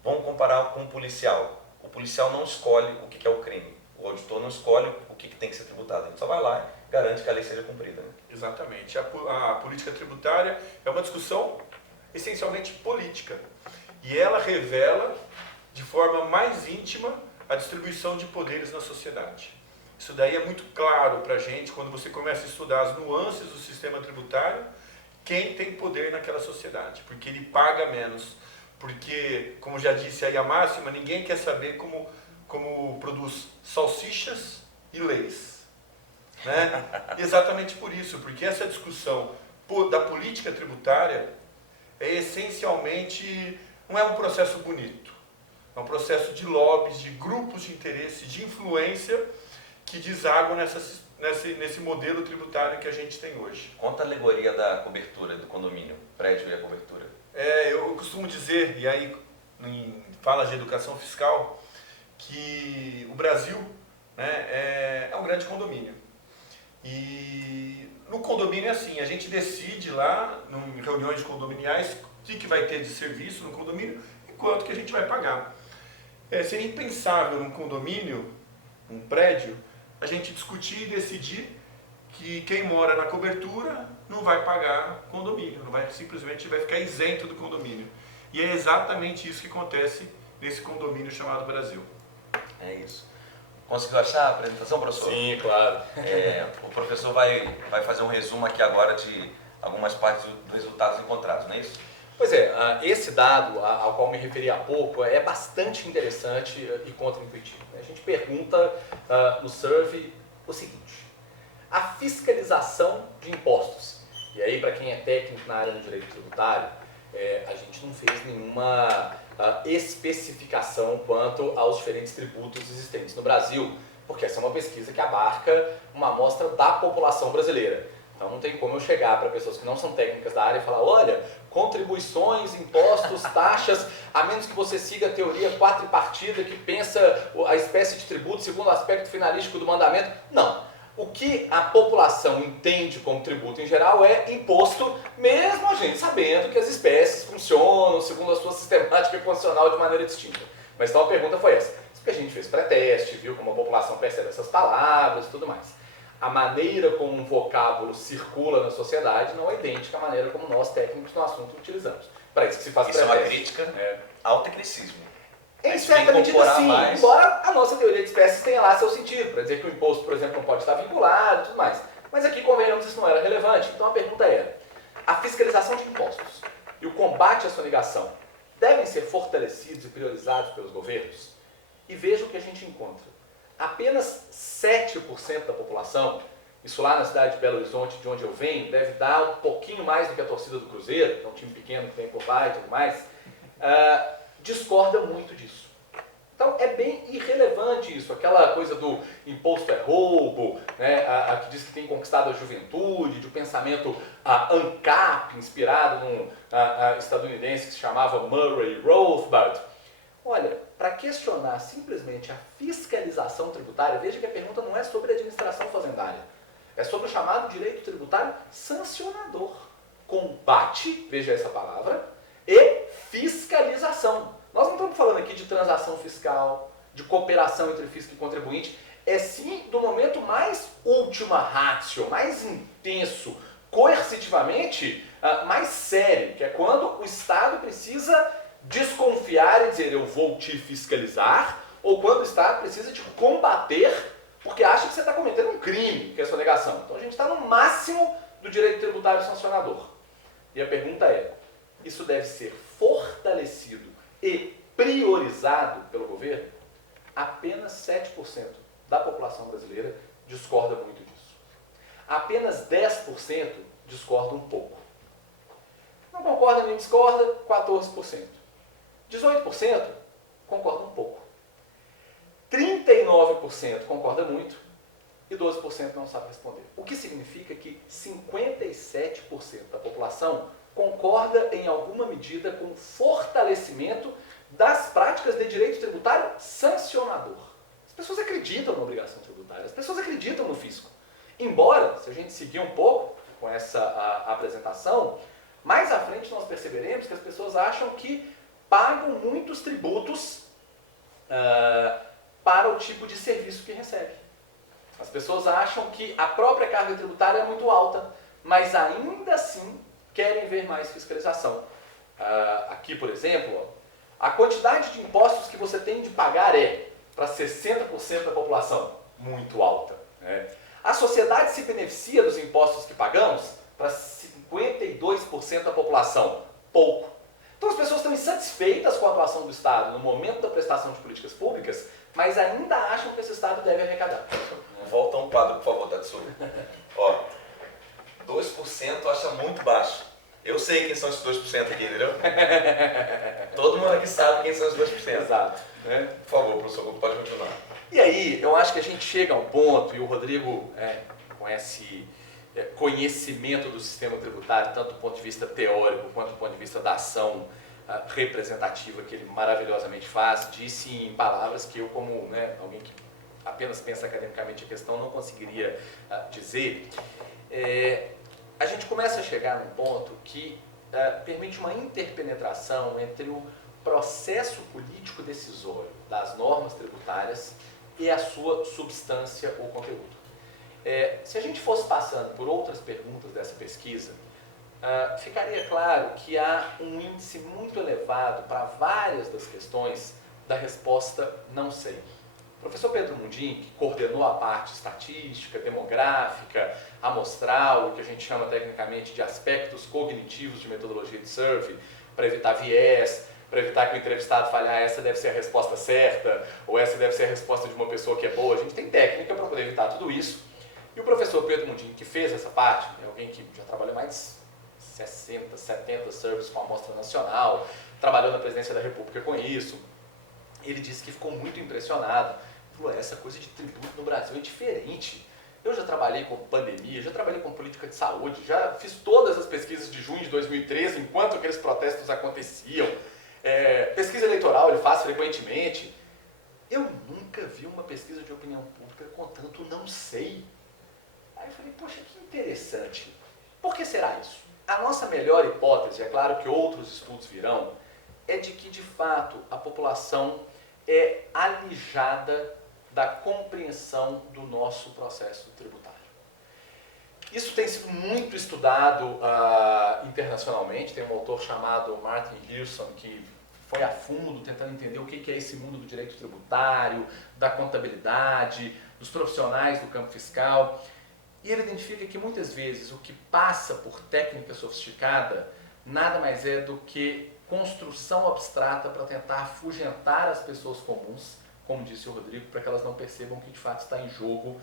vamos comparar com um policial. O policial não escolhe o que é o crime. O auditor não escolhe o que tem que ser tributado. Ele só vai lá e garante que a lei seja cumprida, né? Exatamente. A política tributária é uma discussão essencialmente política. E ela revela de forma mais íntima a distribuição de poderes na sociedade. Isso daí é muito claro para a gente quando você começa a estudar as nuances do sistema tributário, quem tem poder naquela sociedade, porque ele paga menos. Porque, como já disse aí a máxima, ninguém quer saber como produz salsichas e leis. Né? Exatamente por isso, porque essa discussão da política tributária é essencialmente, não é um processo bonito, é um processo de lobbies, de grupos de interesse, de influência que desaguam nesse modelo tributário que a gente tem hoje. Conta a alegoria da cobertura do condomínio, prédio e a cobertura. Eu costumo dizer, e aí em falas de educação fiscal, que o Brasil, né, é um grande condomínio. E no condomínio é assim, a gente decide lá, em reuniões condominiais, o que vai ter de serviço no condomínio e quanto que a gente vai pagar. Seria impensável num condomínio, um prédio, a gente discutir e decidir que quem mora na cobertura não vai pagar condomínio, simplesmente vai ficar isento do condomínio. E é exatamente isso que acontece nesse condomínio chamado Brasil. É isso. Conseguiu achar a apresentação, professor? Sim, claro. O professor vai fazer um resumo aqui agora de algumas partes dos resultados encontrados, não é isso? Pois é, esse dado ao qual me referi há pouco é bastante interessante e contraintuitivo. A gente pergunta no survey o seguinte: a fiscalização de impostos. E aí, para quem é técnico na área do direito tributário, a gente não fez nenhuma especificação quanto aos diferentes tributos existentes no Brasil, porque essa é uma pesquisa que abarca uma amostra da população brasileira. Então não tem como eu chegar para pessoas que não são técnicas da área e falar: olha, contribuições, impostos, taxas, a menos que você siga a teoria quadripartida que pensa a espécie de tributo segundo o aspecto finalístico do mandamento. Não. O que a população entende como tributo em geral é imposto, mesmo a gente sabendo que as espécies funcionam segundo a sua sistemática constitucional de maneira distinta. Mas então a pergunta foi essa. Isso que a gente fez pré-teste, viu como a população percebe essas palavras e tudo mais. A maneira como um vocábulo circula na sociedade não é idêntica à maneira como nós, técnicos no assunto, utilizamos. Para isso que se faz Isso é pré-teste. uma crítica ao tecnicismo. Em certa medida sim, mais... embora a nossa teoria de espécies tenha lá seu sentido, para dizer que o imposto, por exemplo, não pode estar vinculado e tudo mais. Mas aqui, convenhamos, isso não era relevante. Então a pergunta era: a fiscalização de impostos e o combate à sonegação devem ser fortalecidos e priorizados pelos governos? E veja o que a gente encontra. Apenas 7% da população, isso lá na cidade de Belo Horizonte, de onde eu venho, deve dar um pouquinho mais do que a torcida do Cruzeiro, que é um time pequeno que tem por lá e tudo mais, discorda muito disso. Então é bem irrelevante isso, aquela coisa do imposto é roubo, né, que diz que tem conquistado a juventude, de um pensamento ANCAP, inspirado num estadunidense que se chamava Murray Rothbard. Olha, para questionar simplesmente a fiscalização tributária, veja que a pergunta não é sobre administração fazendária, é sobre o chamado direito tributário sancionador. Combate, veja essa palavra, e fiscalização. Nós não estamos falando aqui de transação fiscal, de cooperação entre fisco e contribuinte, é sim do momento mais ultima ratio, mais intenso, coercitivamente, mais sério, que é quando o Estado precisa desconfiar e dizer: eu vou te fiscalizar, ou quando o Estado precisa te combater porque acha que você está cometendo um crime, que é a sonegação. Então a gente está no máximo do direito tributário sancionador. E a pergunta é: isso deve ser fortalecido e priorizado pelo governo? Apenas 7% da população brasileira discorda muito disso. Apenas 10% discorda um pouco. Não concorda nem discorda, 14%. 18% concorda um pouco. 39% concorda muito e 12% não sabe responder. O que significa que 57% da população concorda em alguma medida com o fortalecimento das práticas de direito tributário sancionador. As pessoas acreditam na obrigação tributária, as pessoas acreditam no fisco. Embora, se a gente seguir um pouco com essa apresentação, mais à frente nós perceberemos que as pessoas acham que pagam muitos tributos para o tipo de serviço que recebem. As pessoas acham que a própria carga tributária é muito alta, mas ainda assim querem ver mais fiscalização. Aqui, por exemplo, a quantidade de impostos que você tem de pagar para 60% da população muito alta, né? A sociedade se beneficia dos impostos que pagamos para 52% da população, pouco. Então as pessoas estão insatisfeitas com a atuação do Estado no momento da prestação de políticas públicas, mas ainda acham que esse Estado deve arrecadar. Volta um quadro, por favor, Tatsu. Ó, 2% acha muito baixo. Eu sei quem são esses 2% aqui, entendeu? Todo mundo aqui sabe quem são esses 2%. Exato. Né? Por favor, professor, pode continuar. E aí, eu acho que a gente chega a um ponto, e o Rodrigo com esse conhecimento do sistema tributário, tanto do ponto de vista teórico quanto do ponto de vista da ação representativa que ele maravilhosamente faz, disse em palavras que eu, como alguém que apenas pensa academicamente a questão, não conseguiria dizer. A gente começa a chegar num ponto que permite uma interpenetração entre o processo político decisório das normas tributárias e a sua substância ou conteúdo. Se a gente fosse passando por outras perguntas dessa pesquisa, ficaria claro que há um índice muito elevado para várias das questões da resposta não sei. O professor Pedro Mundim, que coordenou a parte estatística, demográfica, amostral, o que a gente chama tecnicamente de aspectos cognitivos de metodologia de survey, para evitar viés, para evitar que o entrevistado fale, essa deve ser a resposta certa, ou essa deve ser a resposta de uma pessoa que é boa. A gente tem técnica para poder evitar tudo isso. E o professor Pedro Mundim, que fez essa parte, alguém que já trabalhou mais de 60, 70 surveys com a amostra nacional, trabalhou na presidência da República com isso, ele disse que ficou muito impressionado. Falou, essa coisa de tributo no Brasil é diferente. Eu já trabalhei com pandemia, já trabalhei com política de saúde, já fiz todas as pesquisas de junho de 2013, enquanto aqueles protestos aconteciam. Pesquisa eleitoral ele faz frequentemente. Eu nunca vi uma pesquisa de opinião pública com tanto não sei. Aí eu falei, poxa, que interessante. Por que será isso? A nossa melhor hipótese, é claro que outros estudos virão, é de que, de fato, a população é alijada da compreensão do nosso processo tributário. Isso tem sido muito estudado internacionalmente. Tem um autor chamado Martin Hirson que foi a fundo tentando entender o que é esse mundo do direito tributário, da contabilidade, dos profissionais do campo fiscal. E ele identifica que muitas vezes o que passa por técnica sofisticada nada mais é do que construção abstrata para tentar afugentar as pessoas comuns, como disse o Rodrigo, para que elas não percebam que de fato está em jogo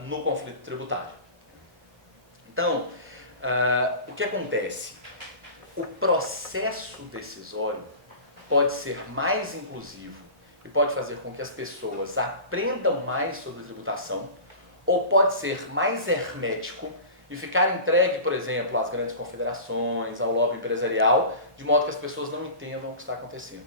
no conflito tributário. Então, o que acontece? O processo decisório pode ser mais inclusivo e pode fazer com que as pessoas aprendam mais sobre tributação, ou pode ser mais hermético e ficar entregue, por exemplo, às grandes confederações, ao lobby empresarial, de modo que as pessoas não entendam o que está acontecendo.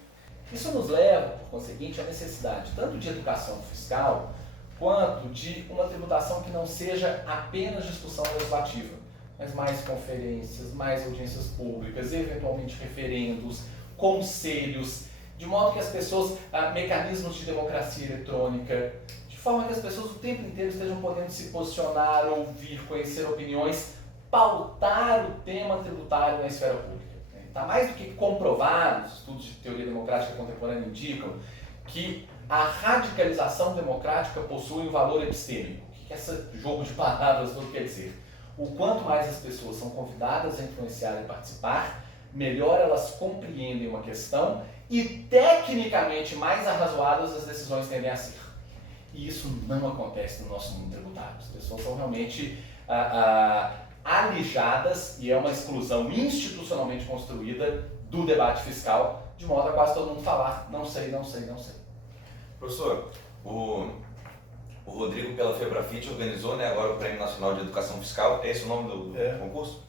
Isso nos leva, por conseguinte, à necessidade tanto de educação fiscal, quanto de uma tributação que não seja apenas discussão legislativa, mas mais conferências, mais audiências públicas, eventualmente referendos, conselhos, de modo que as pessoas, mecanismos de democracia eletrônica, de forma que as pessoas o tempo inteiro estejam podendo se posicionar, ouvir, conhecer opiniões, pautar o tema tributário na esfera pública. Está mais do que comprovado, os estudos de teoria democrática contemporânea indicam, que a radicalização democrática possui um valor epistêmico. O que esse jogo de palavras não quer dizer? O quanto mais as pessoas são convidadas a influenciar e participar, melhor elas compreendem uma questão e, tecnicamente, mais arrazoadas as decisões tendem a ser. E isso não acontece no nosso mundo tributário. As pessoas são realmente alijadas, e é uma exclusão institucionalmente construída do debate fiscal, de modo a quase todo mundo falar, não sei, não sei, não sei. Professor, o Rodrigo, pela Febrafit, organizou agora o Prêmio Nacional de Educação Fiscal, é esse o nome do concurso?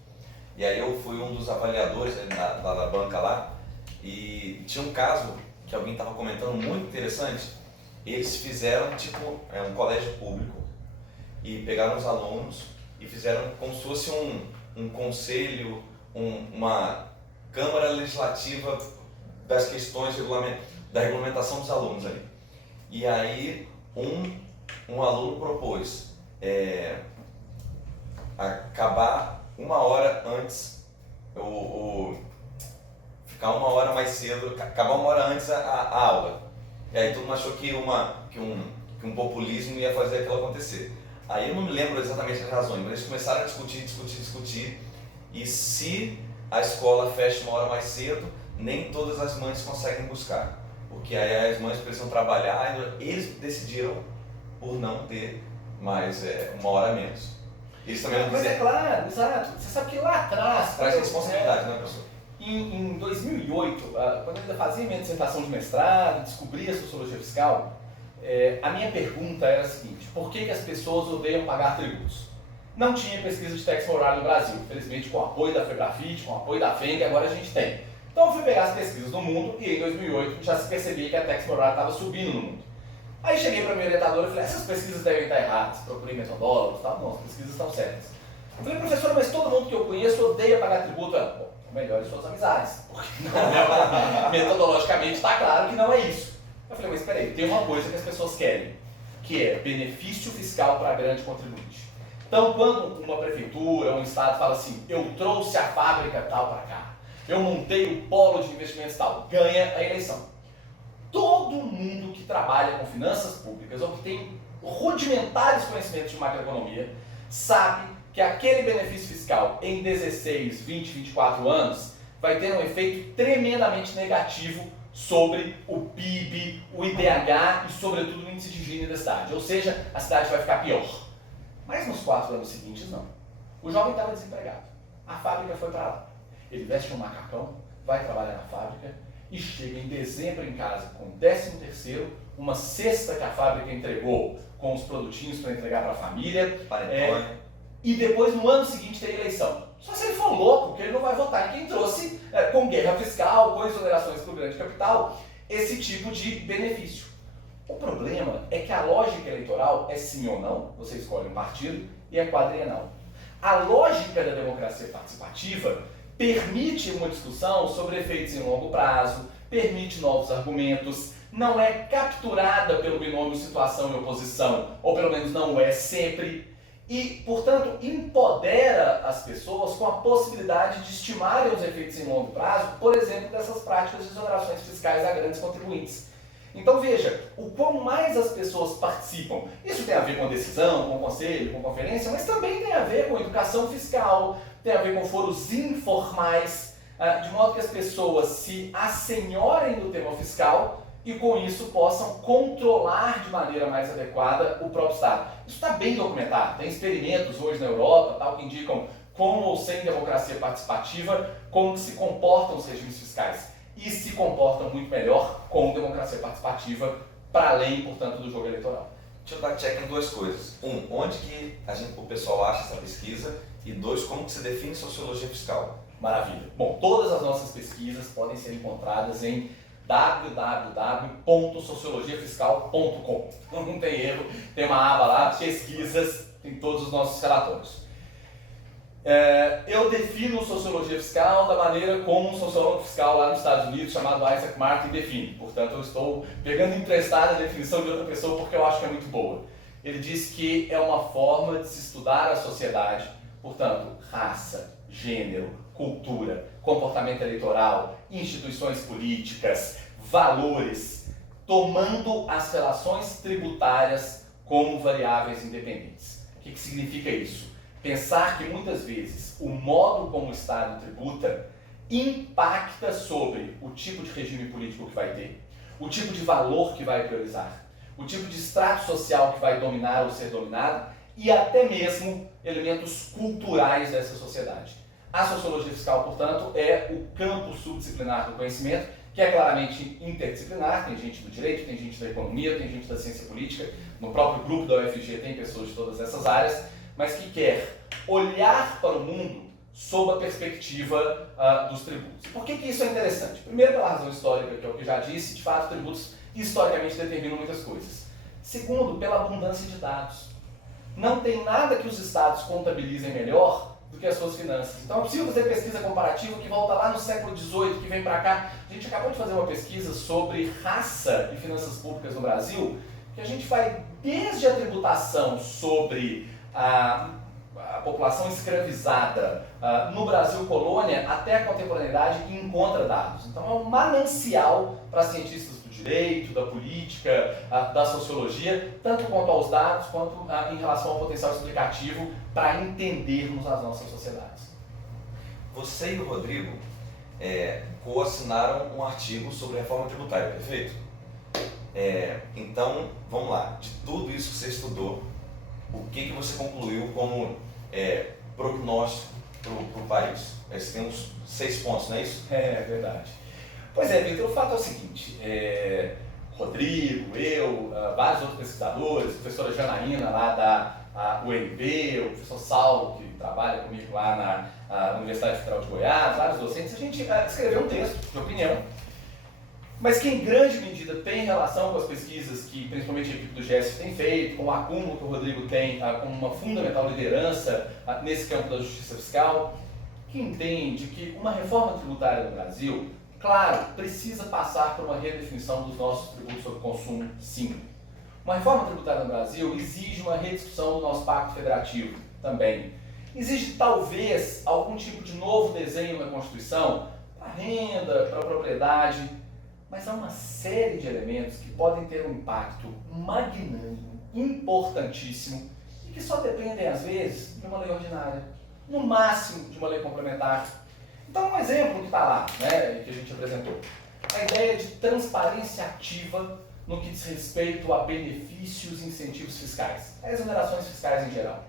E aí eu fui um dos avaliadores lá da banca lá, e tinha um caso que alguém estava comentando muito interessante. Eles fizeram tipo um colégio público e pegaram os alunos e fizeram como se fosse um conselho, uma câmara legislativa das questões da regulamentação dos alunos ali. E aí um aluno propôs acabar uma hora antes, ficar uma hora mais cedo, acabar uma hora antes a aula. E aí todo mundo achou que que um populismo ia fazer aquilo acontecer. Aí eu não me lembro exatamente as razões, mas eles começaram a discutir, e se a escola fecha uma hora mais cedo, nem todas as mães conseguem buscar, porque aí as mães precisam trabalhar, eles decidiram por não ter mais uma hora a menos. Eles também não Mas quiserem. é claro, exato. Você sabe que lá atrás... Traz responsabilidade, né, professor? Em 2008, quando eu ainda fazia minha dissertação de mestrado, descobri a sociologia fiscal, a minha pergunta era a seguinte: por que as pessoas odeiam pagar tributos? Não tinha pesquisa de tax moral no Brasil, infelizmente com o apoio da FEBRAFIT, com o apoio da FENG, agora a gente tem. Então eu fui pegar as pesquisas no mundo e em 2008 já se percebia que a tax moral estava subindo no mundo. Aí cheguei para a minha orientadora e falei: essas pesquisas devem estar erradas, procurei metodólogos e tal, não, as pesquisas estão certas. Eu falei: professora, mas todo mundo que eu conheço odeia pagar tributo. Ela: bom, melhore suas amizades, porque não, metodologicamente está claro que não é isso. Eu falei: mas espera aí, tem uma coisa que as pessoas querem, que é benefício fiscal para grande contribuinte. Então, quando uma prefeitura, um estado fala assim: eu trouxe a fábrica tal para cá, eu montei o polo de investimentos tal, ganha a eleição. Todo mundo que trabalha com finanças públicas ou que tem rudimentares conhecimentos de macroeconomia sabe que aquele benefício fiscal em 16, 20, 24 anos vai ter um efeito tremendamente negativo sobre o PIB, o IDH e, sobretudo, o índice de Gini da cidade. Ou seja, a cidade vai ficar pior. Mas nos 4 anos seguintes, não. O jovem estava desempregado. A fábrica foi para lá. Ele veste um macacão, vai trabalhar na fábrica e chega em dezembro em casa com o 13º, uma cesta que a fábrica entregou com os produtinhos para entregar para a família. E depois, no ano seguinte, tem eleição. Só se ele for louco, porque ele não vai votar em quem trouxe, com guerra fiscal, com exonerações para o grande capital, esse tipo de benefício. O problema é que a lógica eleitoral é sim ou não, você escolhe um partido, e é quadrienal. A lógica da democracia participativa permite uma discussão sobre efeitos em longo prazo, permite novos argumentos, não é capturada pelo binômio situação e oposição, ou pelo menos não é sempre, e, portanto, empodera as pessoas com a possibilidade de estimarem os efeitos em longo prazo, por exemplo, dessas práticas de exonerações fiscais a grandes contribuintes. Então veja, o quão mais as pessoas participam, isso tem a ver com decisão, com conselho, com conferência, mas também tem a ver com educação fiscal, tem a ver com foros informais, de modo que as pessoas se assenhorem do tema fiscal e com isso possam controlar de maneira mais adequada o próprio Estado. Isso está bem documentado, tem experimentos hoje na Europa tal, que indicam com ou sem democracia participativa, como se comportam os regimes fiscais. E se comportam muito melhor com democracia participativa, para além, portanto, do jogo eleitoral. Deixa eu dar check em 2 coisas. 1, onde que o pessoal acha essa pesquisa? E 2, como que se define sociologia fiscal? Maravilha. Bom, todas as nossas pesquisas podem ser encontradas em www.sociologiafiscal.com. Não tem erro, tem uma aba lá, pesquisas, tem todos os nossos relatórios. Eu defino sociologia fiscal da maneira como um sociólogo fiscal lá nos Estados Unidos, chamado Isaac Martin, define. Portanto, eu estou pegando emprestada a definição de outra pessoa porque eu acho que é muito boa. Ele diz que é uma forma de se estudar a sociedade, portanto, raça, gênero, cultura, comportamento eleitoral, instituições políticas, valores, tomando as relações tributárias como variáveis independentes. O que significa isso? Pensar que muitas vezes o modo como o Estado tributa impacta sobre o tipo de regime político que vai ter, o tipo de valor que vai priorizar, o tipo de extrato social que vai dominar ou ser dominado e até mesmo elementos culturais dessa sociedade. A sociologia fiscal, portanto, é o campo subdisciplinar do conhecimento, que é claramente interdisciplinar, tem gente do direito, tem gente da economia, tem gente da ciência política, no próprio grupo da UFG tem pessoas de todas essas áreas, mas que quer olhar para o mundo sob a perspectiva dos tributos. Por que isso é interessante? Primeiro, pela razão histórica, que é o que eu já disse, de fato, tributos historicamente determinam muitas coisas. Segundo, pela abundância de dados. Não tem nada que os estados contabilizem melhor do que as suas finanças. Então é possível fazer pesquisa comparativa que volta lá no século XVIII, que vem para cá. A gente acabou de fazer uma pesquisa sobre raça e finanças públicas no Brasil, que a gente vai desde a tributação sobre a população escravizada no Brasil colônia até a contemporaneidade e encontra dados. Então é um manancial para cientistas do direito, da política, da sociologia, tanto quanto aos dados, quanto em relação ao potencial explicativo para entendermos as nossas sociedades. Você e o Rodrigo co-assinaram um artigo sobre reforma tributária, perfeito? Então, vamos lá, de tudo isso que você estudou, o que você concluiu como prognóstico para o país? Você tem uns 6 pontos, não é isso? É verdade. Pois é, Vitor, o fato é o seguinte, Rodrigo, eu, vários outros pesquisadores, a professora Janaína lá da UNB, o professor Saulo, que trabalha comigo lá na Universidade Federal de Goiás, vários docentes, a gente escreveu um texto de opinião, mas que em grande medida tem relação com as pesquisas que principalmente a equipe do GES tem feito, com o acúmulo que o Rodrigo tem, com uma fundamental liderança nesse campo da justiça fiscal, que entende que uma reforma tributária no Brasil, claro, precisa passar por uma redefinição dos nossos tributos sobre consumo, sim. Uma reforma tributária no Brasil exige uma rediscussão do nosso pacto federativo, também. Exige, talvez, algum tipo de novo desenho na Constituição, para renda, para propriedade, mas há uma série de elementos que podem ter um impacto magnânimo, importantíssimo, e que só dependem, às vezes, de uma lei ordinária, no máximo de uma lei complementar. Então, um exemplo que está lá, que a gente apresentou, a ideia de transparência ativa no que diz respeito a benefícios e incentivos fiscais, as exonerações fiscais em geral.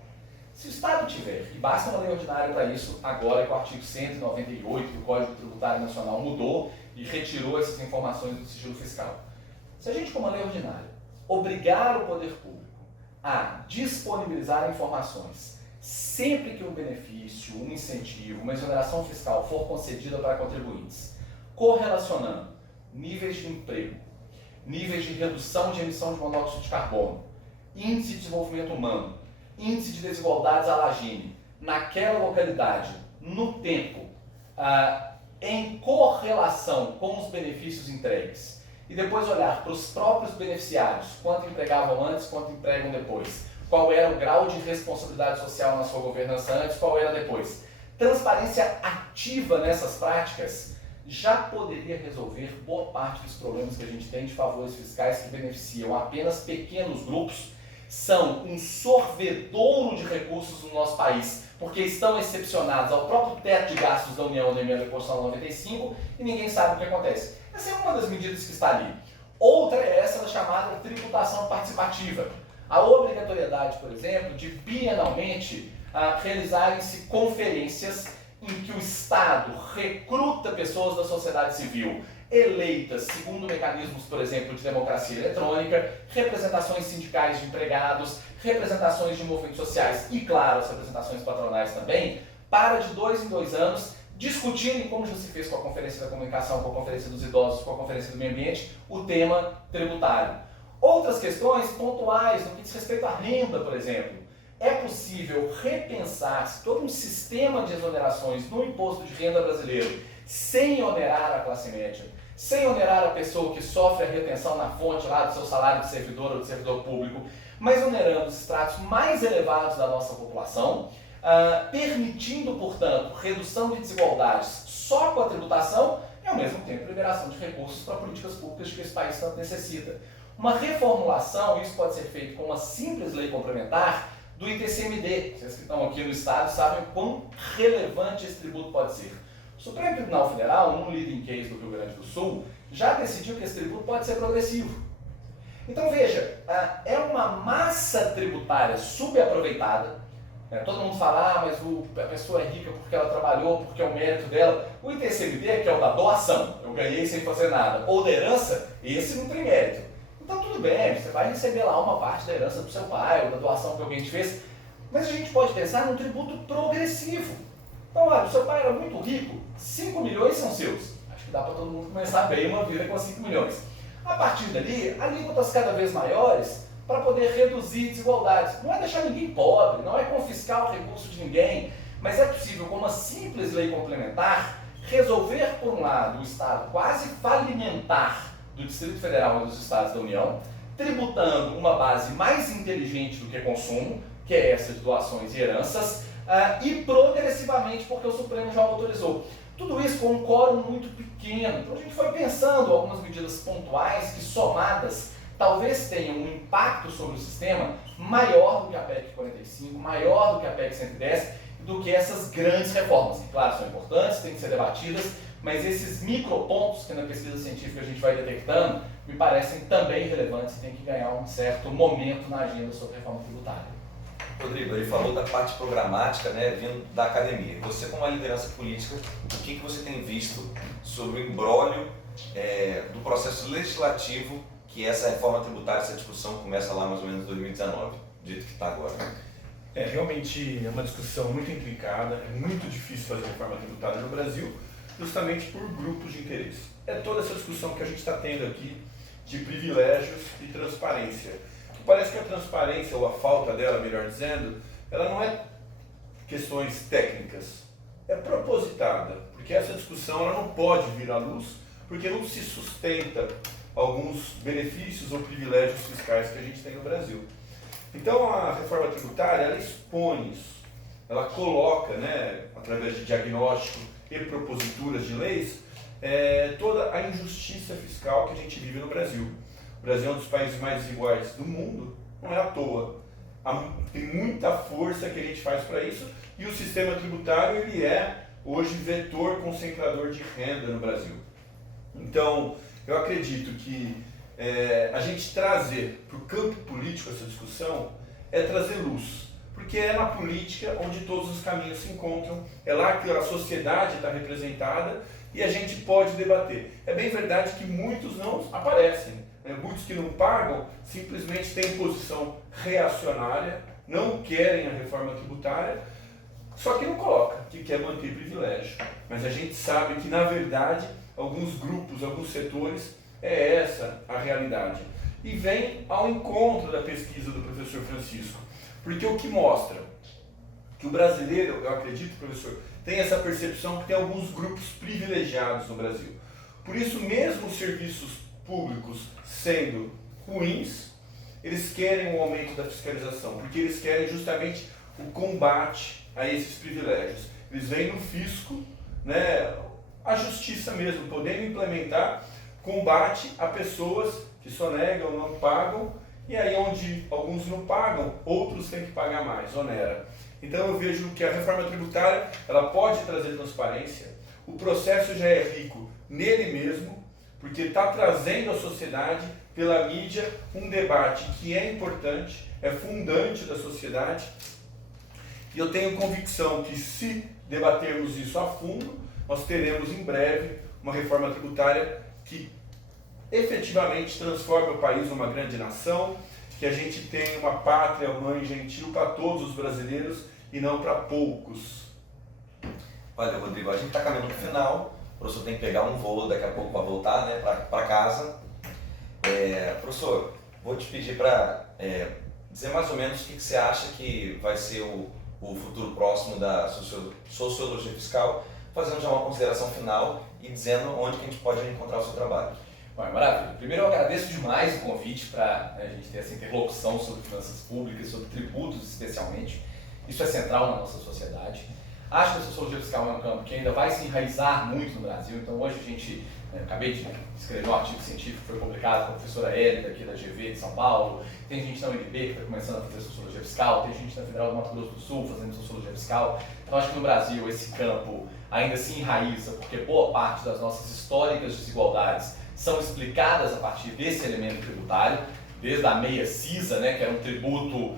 Se o Estado tiver, e basta uma lei ordinária para isso, agora que o artigo 198 do Código Tributário Nacional mudou e retirou essas informações do sigilo fiscal. Se a gente, com uma lei ordinária, obrigar o poder público a disponibilizar informações sempre que um benefício, um incentivo, uma exoneração fiscal for concedida para contribuintes, correlacionando níveis de emprego, níveis de redução de emissão de monóxido de carbono, índice de desenvolvimento humano, índice de desigualdades à Lagine, naquela localidade, no tempo, em correlação com os benefícios entregues, e depois olhar para os próprios beneficiários, quanto empregavam antes, quanto empregam depois, qual era o grau de responsabilidade social na sua governança antes, qual era depois. Transparência ativa nessas práticas já poderia resolver boa parte dos problemas que a gente tem de favores fiscais que beneficiam apenas pequenos grupos, são um sorvedouro de recursos no nosso país, porque estão excepcionados ao próprio teto de gastos da União na emenda constitucional 95 e ninguém sabe o que acontece. Essa é uma das medidas que está ali. Outra é essa da chamada tributação participativa. A obrigatoriedade, por exemplo, de bienalmente realizarem-se conferências em que o Estado recruta pessoas da sociedade civil eleitas segundo mecanismos, por exemplo, de democracia eletrônica, representações sindicais de empregados, representações de movimentos sociais e, claro, as representações patronais também, para de 2 em 2 anos discutirem, como já se fez com a Conferência da Comunicação, com a Conferência dos Idosos, com a Conferência do Meio Ambiente, o tema tributário. Outras questões pontuais, no que diz respeito à renda, por exemplo. É possível repensar todo um sistema de exonerações no imposto de renda brasileiro sem onerar a classe média, sem onerar a pessoa que sofre a retenção na fonte lá do seu salário de servidor ou de servidor público, mas onerando os estratos mais elevados da nossa população, permitindo, portanto, redução de desigualdades só com a tributação e, ao mesmo tempo, liberação de recursos para políticas públicas que esse país tanto necessita. Uma reformulação, isso pode ser feito com uma simples lei complementar do ITCMD. Vocês que estão aqui no Estado sabem o quão relevante esse tributo pode ser. O Supremo Tribunal Federal, num leading case do Rio Grande do Sul, já decidiu que esse tributo pode ser progressivo. Então veja, é uma massa tributária subaproveitada. Todo mundo fala, mas a pessoa é rica porque ela trabalhou, porque é o mérito dela. O ITCMD, que é o da doação, eu ganhei sem fazer nada, ou da herança, esse não tem mérito. Então tudo bem, você vai receber lá uma parte da herança do seu pai, ou da doação que alguém te fez, mas a gente pode pensar num tributo progressivo. Então, olha, o seu pai era muito rico, 5 milhões são seus. Acho que dá para todo mundo começar bem uma vida com 5 milhões. A partir dali, alíquotas cada vez maiores para poder reduzir desigualdades. Não é deixar ninguém pobre, não é confiscar o recurso de ninguém, mas é possível, com uma simples lei complementar, resolver, por um lado, o Estado quase falimentar do Distrito Federal e dos Estados da União, tributando uma base mais inteligente do que consumo, que é essa de doações e heranças, e progressivamente, porque o Supremo já autorizou. Tudo isso com um quórum muito pequeno. Então a gente foi pensando algumas medidas pontuais que, somadas, talvez tenham um impacto sobre o sistema maior do que a PEC 45, maior do que a PEC 110, do que essas grandes reformas, que, claro, são importantes, têm que ser debatidas, mas esses micropontos que na pesquisa científica a gente vai detectando, me parecem também relevantes e têm que ganhar um certo momento na agenda sobre reforma tributária. Rodrigo, ele falou da parte programática, né, vindo da academia. Você, como uma liderança política, o que você tem visto sobre o imbróglio do processo legislativo que essa reforma tributária, essa discussão começa lá mais ou menos em 2019, do jeito que está agora? Realmente é uma discussão muito intrincada, é muito difícil fazer reforma tributária no Brasil, justamente por grupos de interesse. É toda essa discussão que a gente está tendo aqui de privilégios e transparência. Parece que a transparência, ou a falta dela, melhor dizendo, ela não é questões técnicas, é propositada, porque essa discussão ela não pode vir à luz, porque não se sustenta alguns benefícios ou privilégios fiscais que a gente tem no Brasil. Então a reforma tributária, ela expõe isso, ela coloca, né, através de diagnóstico e proposituras de leis, toda a injustiça fiscal que a gente vive no Brasil. O Brasil é um dos países mais desiguais do mundo, não é à toa. Tem muita força que a gente faz para isso e o sistema tributário ele é hoje vetor concentrador de renda no Brasil. Então, eu acredito que a gente trazer para o campo político essa discussão é trazer luz, porque é na política onde todos os caminhos se encontram, é lá que a sociedade está representada e a gente pode debater. É bem verdade que muitos não aparecem. Muitos que não pagam simplesmente têm posição reacionária, não querem a reforma tributária, só que não coloca, que quer manter privilégio. Mas a gente sabe que, na verdade, alguns grupos, alguns setores, é essa a realidade. E vem ao encontro da pesquisa do professor Francisco, porque o que mostra que o brasileiro, eu acredito, professor, tem essa percepção que tem alguns grupos privilegiados no Brasil. Por isso, mesmo os serviços públicos sendo ruins, eles querem o aumento da fiscalização, porque eles querem justamente o combate a esses privilégios. Eles veem no fisco, né, a justiça mesmo, podendo implementar combate a pessoas que sonegam, não pagam, e aí onde alguns não pagam, outros têm que pagar mais, onera. Então eu vejo que a reforma tributária ela pode trazer transparência, o processo já é rico nele mesmo, porque está trazendo à sociedade, pela mídia, um debate que é importante, é fundante da sociedade. E eu tenho convicção que se debatermos isso a fundo, nós teremos em breve uma reforma tributária que efetivamente transforme o país numa grande nação, que a gente tenha uma pátria mãe gentil para todos os brasileiros e não para poucos. Olha, Rodrigo, a gente está caminhando para o final. O professor tem que pegar um voo daqui a pouco para voltar, né, para casa. Professor, vou te pedir para dizer mais ou menos o que você acha que vai ser o futuro próximo da sociologia fiscal, fazendo já uma consideração final e dizendo onde que a gente pode encontrar o seu trabalho. Bom, maravilha. Primeiro eu agradeço demais o convite para a gente ter essa interlocução sobre finanças públicas, sobre tributos especialmente. Isso é central na nossa sociedade. Acho que a sociologia fiscal é um campo que ainda vai se enraizar muito no Brasil, então hoje a gente, acabei de escrever um artigo científico que foi publicado com a professora Hélida aqui da GV de São Paulo, tem gente na UNB que está começando a fazer sociologia fiscal, tem gente na Federal do Mato Grosso do Sul fazendo sociologia fiscal, então acho que no Brasil esse campo ainda se enraiza, porque boa parte das nossas históricas desigualdades são explicadas a partir desse elemento tributário, desde a meia CISA, né, que era um tributo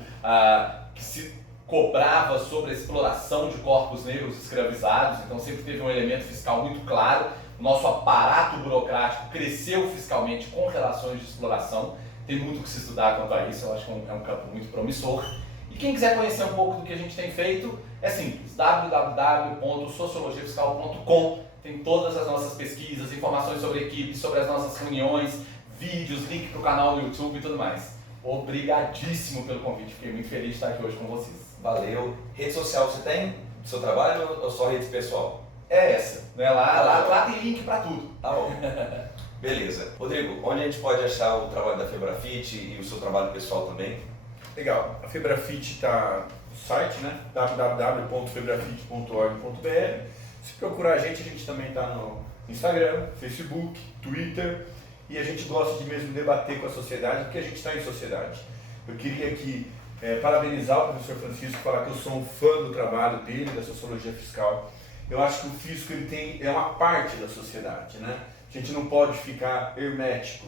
que se cobrava sobre a exploração de corpos negros escravizados, então sempre teve um elemento fiscal muito claro. O nosso aparato burocrático cresceu fiscalmente com relações de exploração, tem muito que se estudar quanto a isso, eu acho que é um campo muito promissor. E quem quiser conhecer um pouco do que a gente tem feito, é simples, www.sociologiafiscal.com, tem todas as nossas pesquisas, informações sobre a equipe, sobre as nossas reuniões, vídeos, link para o canal no YouTube e tudo mais. Obrigadíssimo pelo convite, fiquei muito feliz de estar aqui hoje com vocês. Valeu. Rede social você tem do seu trabalho ou só rede pessoal? É essa, né? Lá tem link para tudo. Tá bom. Beleza. Rodrigo, onde a gente pode achar o trabalho da Febrafit e o seu trabalho pessoal também? Legal. A Febrafit está no site, né? www.febrafit.org.br. Se procurar a gente também está no Instagram, Facebook, Twitter, e a gente gosta de mesmo debater com a sociedade, porque a gente está em sociedade. Eu queria aqui parabenizar o professor Francisco, falar que eu sou um fã do trabalho dele, da sociologia fiscal. Eu acho que o fisco é uma parte da sociedade, né? A gente não pode ficar hermético.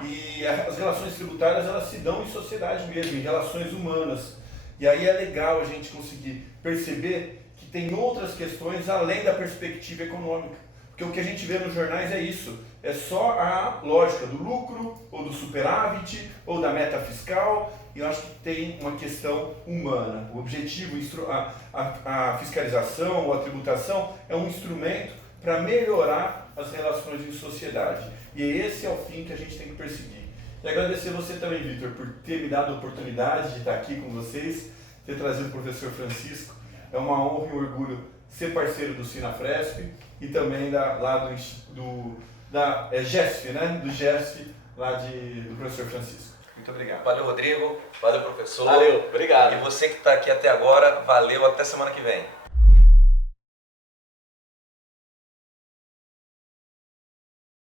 E as relações tributárias, elas se dão em sociedade mesmo, em relações humanas. E aí é legal a gente conseguir perceber que tem outras questões além da perspectiva econômica. Porque o que a gente vê nos jornais é isso, é só a lógica do lucro, ou do superávit, ou da meta fiscal, e eu acho que tem uma questão humana. O objetivo, a fiscalização ou a tributação é um instrumento para melhorar as relações em sociedade. E esse é o fim que a gente tem que perseguir. E agradecer você também, Vitor, por ter me dado a oportunidade de estar aqui com vocês, ter trazido o professor Francisco. É uma honra e um orgulho ser parceiro do Sinafresp e também da GESF, né? Do GESF, do professor Francisco. Muito obrigado. Valeu, Rodrigo. Valeu, professor. Valeu, obrigado. E você que está aqui até agora, valeu, até semana que vem.